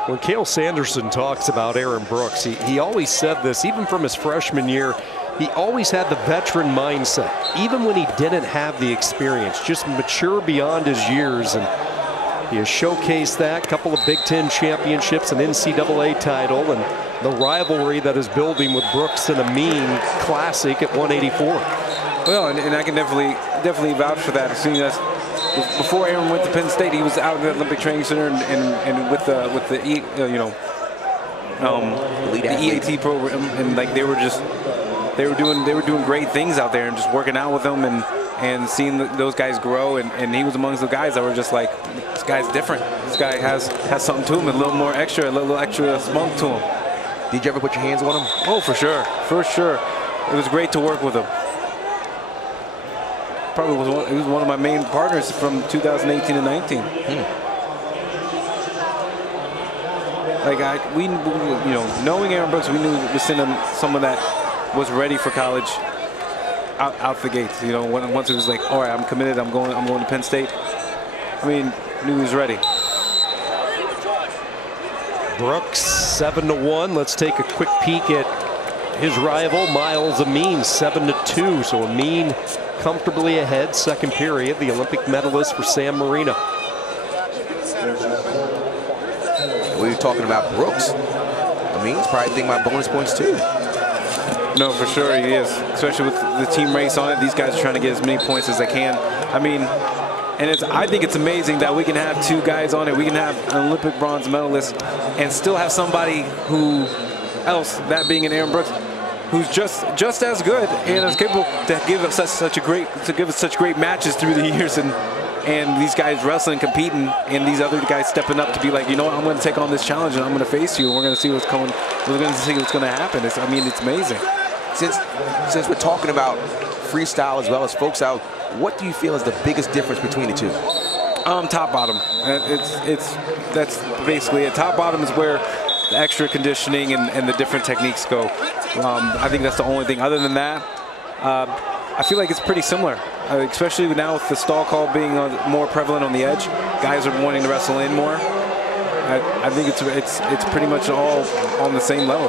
When Cale Sanderson talks about Aaron Brooks, he always said this, even from his freshman year, he always had the veteran mindset, even when he didn't have the experience, just mature beyond his years. And he has showcased that, couple of Big Ten championships, an NCAA title, and the rivalry that is building with Brooks in a mean classic at 184. Well, and I can definitely vouch for that. Seeing as before Aaron went to Penn State, he was out in the Olympic Training Center and with the EAT program, and like they were doing great things out there and just working out with them and seeing those guys grow, and he was amongst the guys that were just like, this guy's different. This guy has something to him, a little extra spunk to him. Did you ever put your hands on him? Oh, for sure. It was great to work with him. He was one of my main partners from 2018 and 19. Like knowing Aaron Brooks, we knew we were sending someone that was ready for college out the gates. Once it was like, all right, I'm committed. I'm going to Penn State. I mean, knew he was ready. Brooks 7-1. Let's take a quick peek at his rival Miles Amin, 7-2. So Amin comfortably ahead. Second period. The Olympic medalist for San Marino. We were talking about Brooks. Amin's probably thinking about bonus points too. No, for sure he is, especially with the team race on it. These guys are trying to get as many points as they can. I mean, and I think it's amazing that we can have two guys on it. We can have an Olympic bronze medalist and still have somebody else, that being an Aaron Brooks, who's just as good and as capable to give us such great matches through the years, and these guys wrestling, competing, and these other guys stepping up to be like, you know what, I'm going to take on this challenge and I'm going to face you, and we're going to see what's coming. We're going to see what's going to happen. It's amazing. Since we're talking about freestyle as well as folk style, what do you feel is the biggest difference between the two? Top bottom. That's basically it. Top bottom is where the extra conditioning and the different techniques go. I think that's the only thing. Other than that, I feel like it's pretty similar, especially now with the stall call being more prevalent on the edge. Guys are wanting to wrestle in more. I think it's pretty much all on the same level.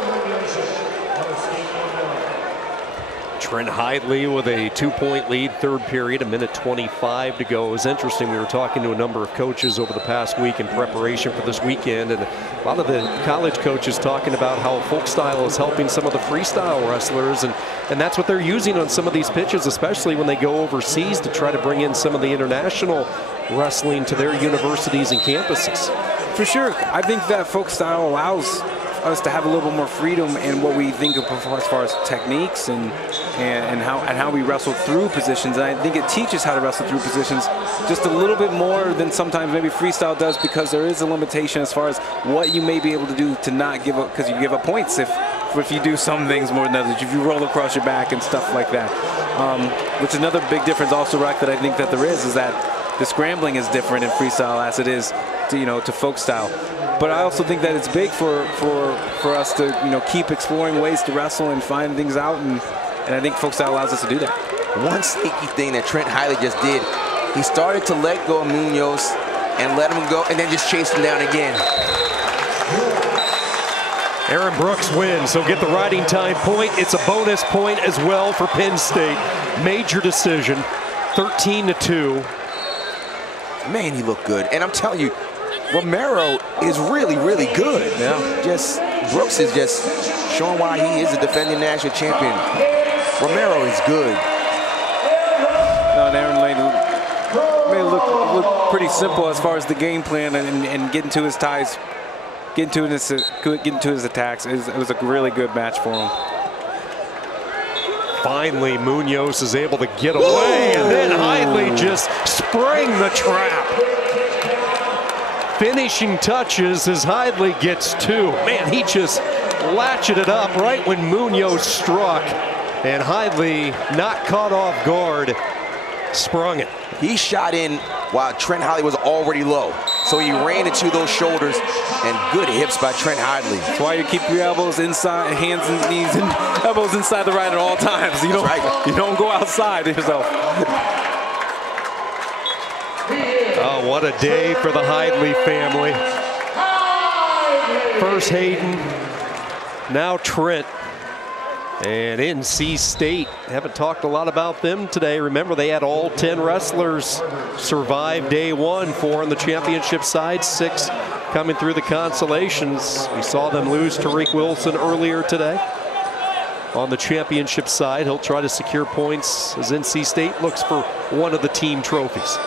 Trent Hidley with a 2-point lead, third period, 1:25 to go. It was interesting. We were talking to a number of coaches over the past week in preparation for this weekend, and a lot of the college coaches talking about how folk style is helping some of the freestyle wrestlers, and that's what they're using on some of these pitches, especially when they go overseas to try to bring in some of the international wrestling to their universities and campuses. For sure. I think that folk style allows us to have a little bit more freedom in what we think of as far as techniques and how we wrestle through positions. And I think it teaches how to wrestle through positions just a little bit more than sometimes maybe freestyle does, because there is a limitation as far as what you may be able to do to not give up, because you give up points if you do some things more than others, if you roll across your back and stuff like that. Which is another big difference also, Rock, that I think that there is that the scrambling is different in freestyle as it is to folk style. But I also think that it's big for us to keep exploring ways to wrestle and find things out, and I think folk style allows us to do that. One sneaky thing that Trent Hidley just did, he started to let go of Munoz and let him go, and then just chased him down again. Aaron Brooks wins, so get the riding time point. It's a bonus point as well for Penn State. Major decision, 13-2. Man, he looked good. And I'm telling you, Romero is really, really good. Yeah. Brooks is just showing why he is a defending national champion. Romero is good. No, and Aaron made it look pretty simple as far as the game plan and getting to his ties, getting to his attacks. It was a really good match for him. Finally, Munoz is able to get away, and then Hidley just sprang the trap. Finishing touches as Hidley gets two. Man, he just latcheted it up right when Munoz struck, and Hidley, not caught off guard, sprung it. He shot in while Trent Hidley was already low. So he ran into those shoulders, and good hips by Trent Hidley. That's why you keep your elbows inside, hands and knees and elbows inside the right at all times. You don't go outside yourself. Oh, what a day for the Hidley family. First Hayden, now Trent. And NC State, haven't talked a lot about them today. Remember, they had all 10 wrestlers survive day one, 4 on the championship side, 6 coming through the consolations. We saw them lose Tariq Wilson earlier today. On the championship side, he'll try to secure points as NC State looks for one of the team trophies.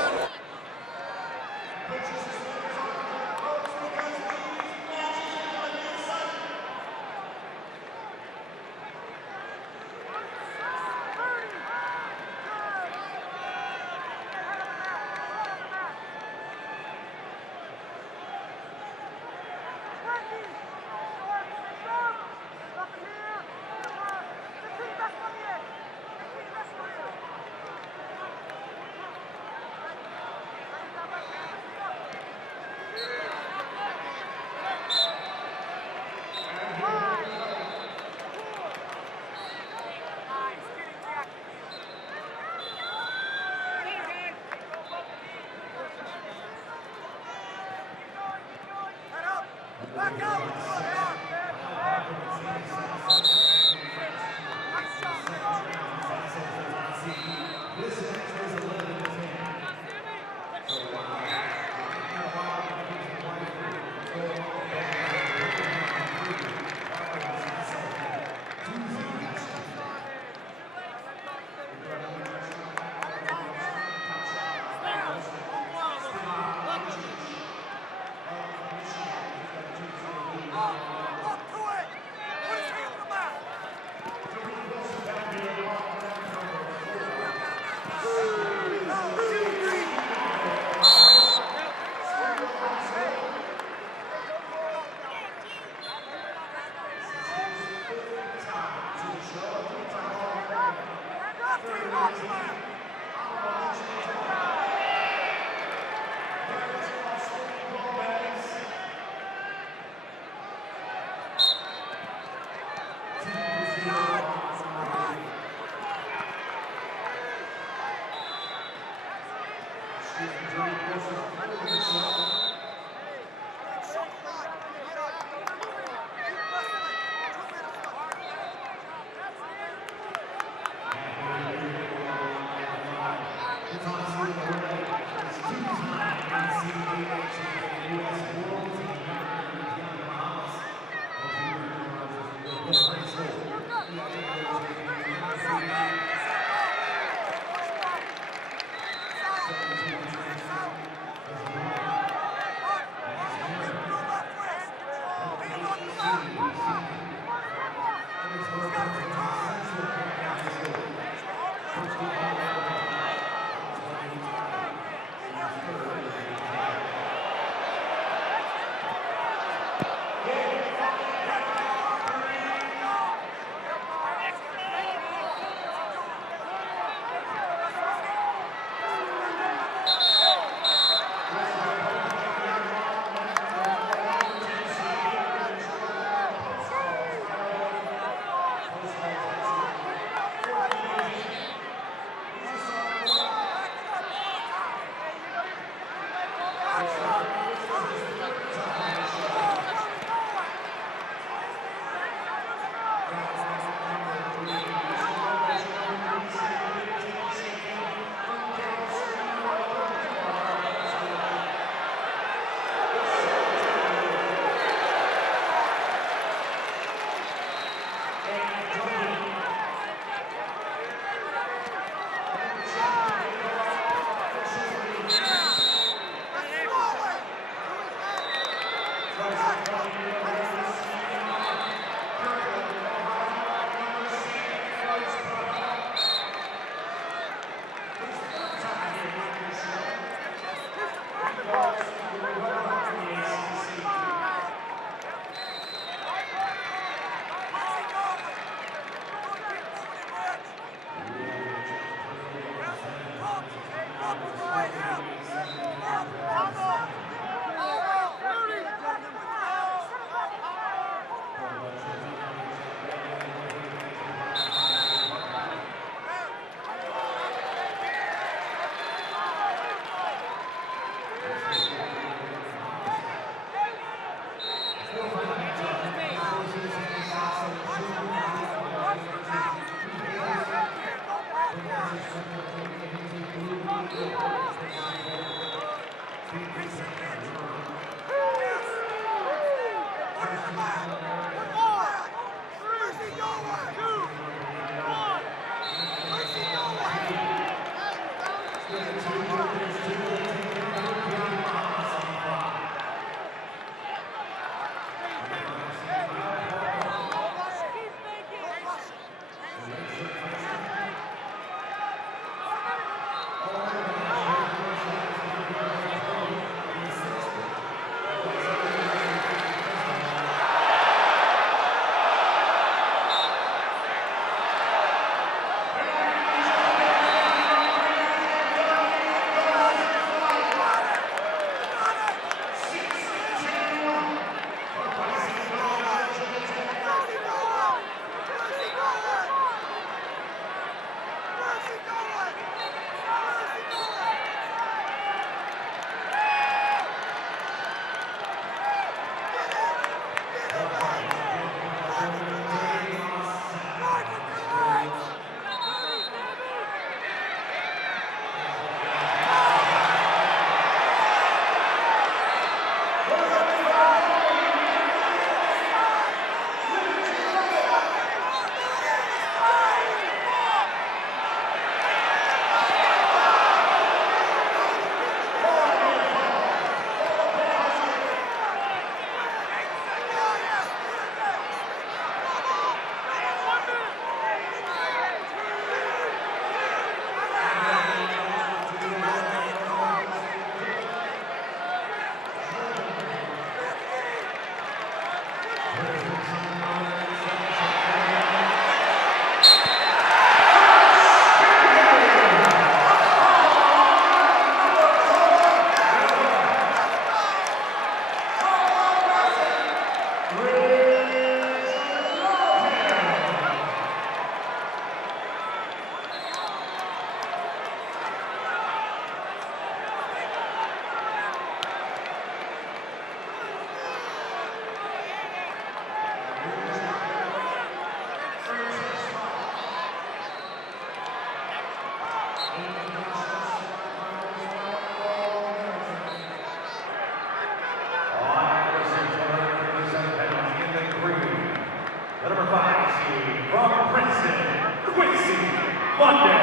Monday.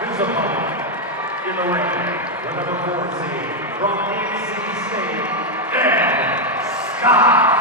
His opponent in the ring, the number 4 seed from NC State, and Scott.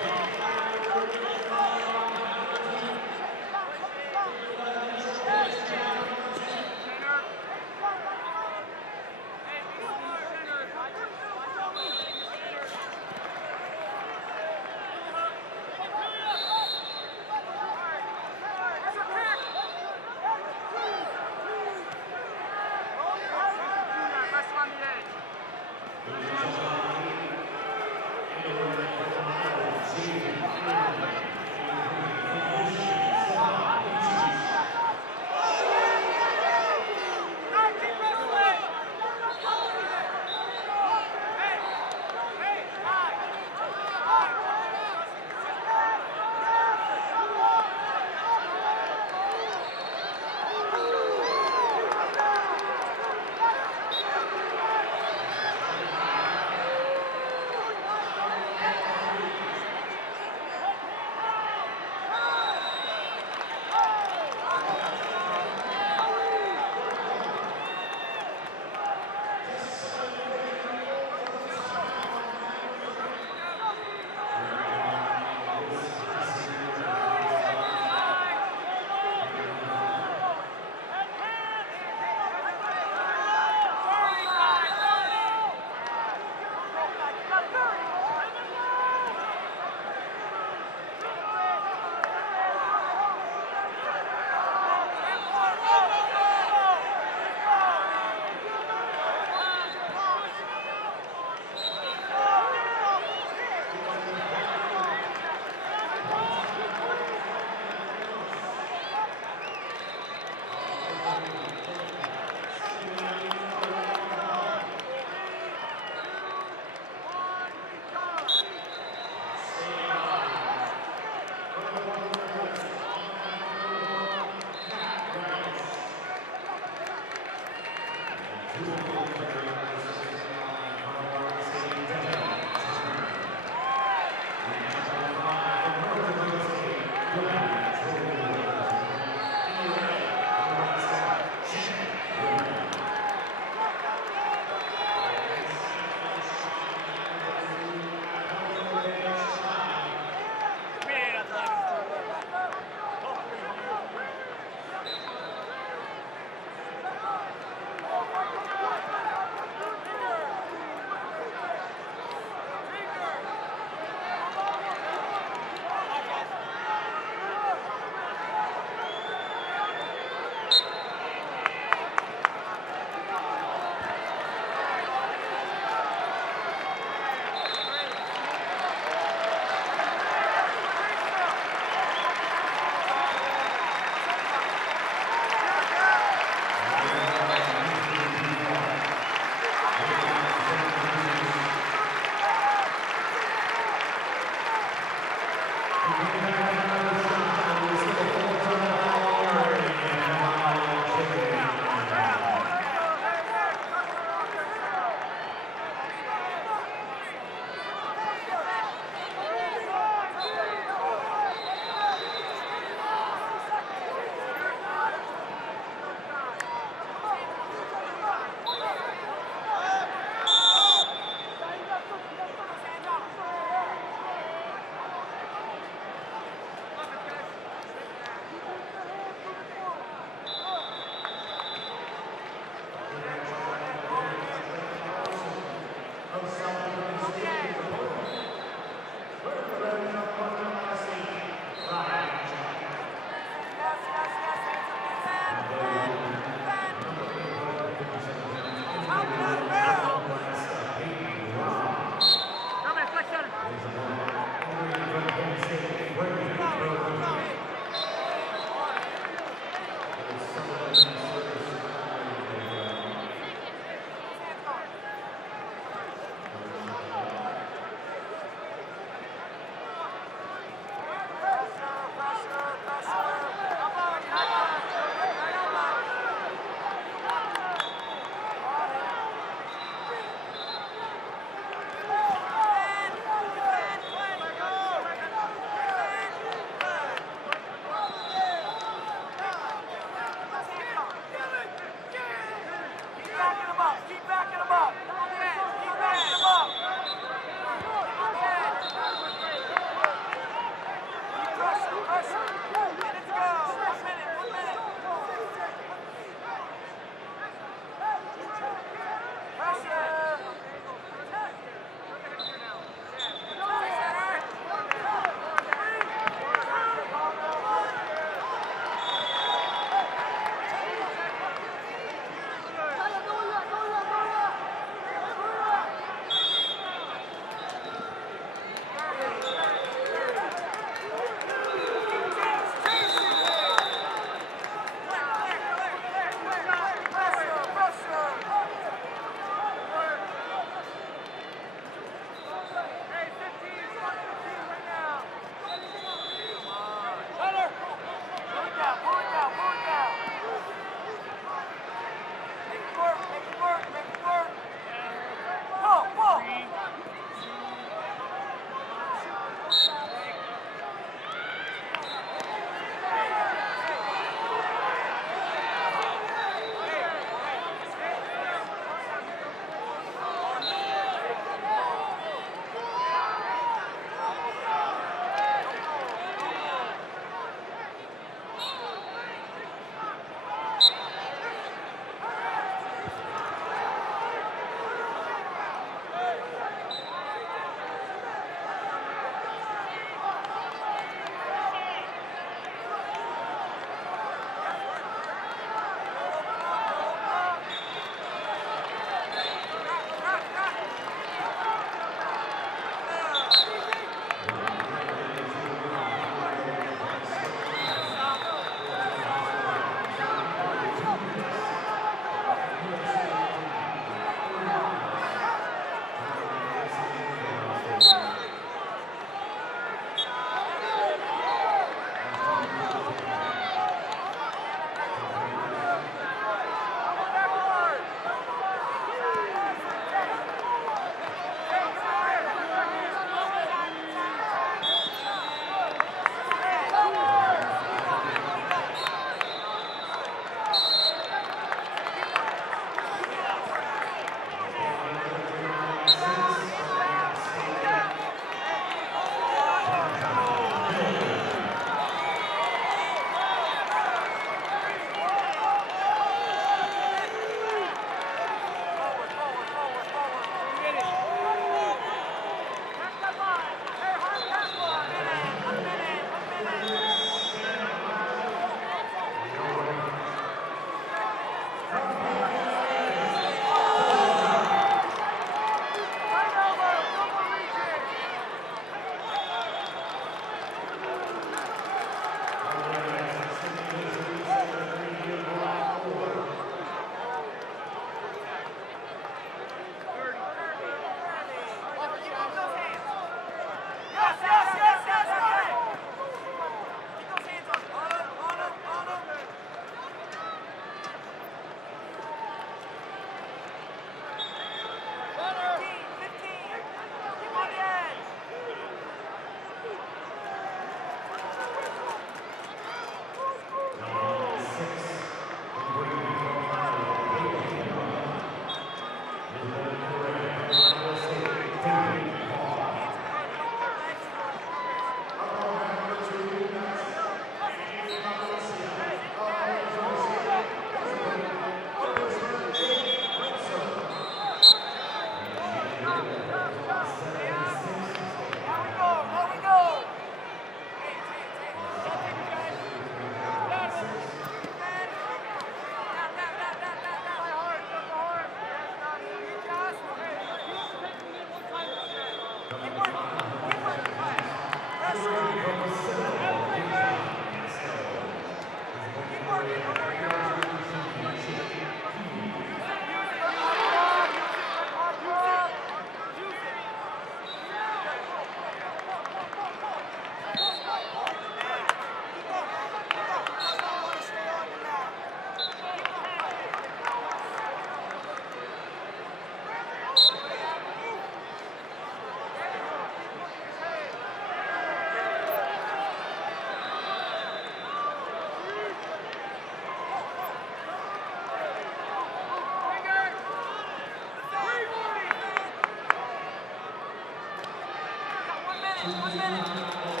1 minute.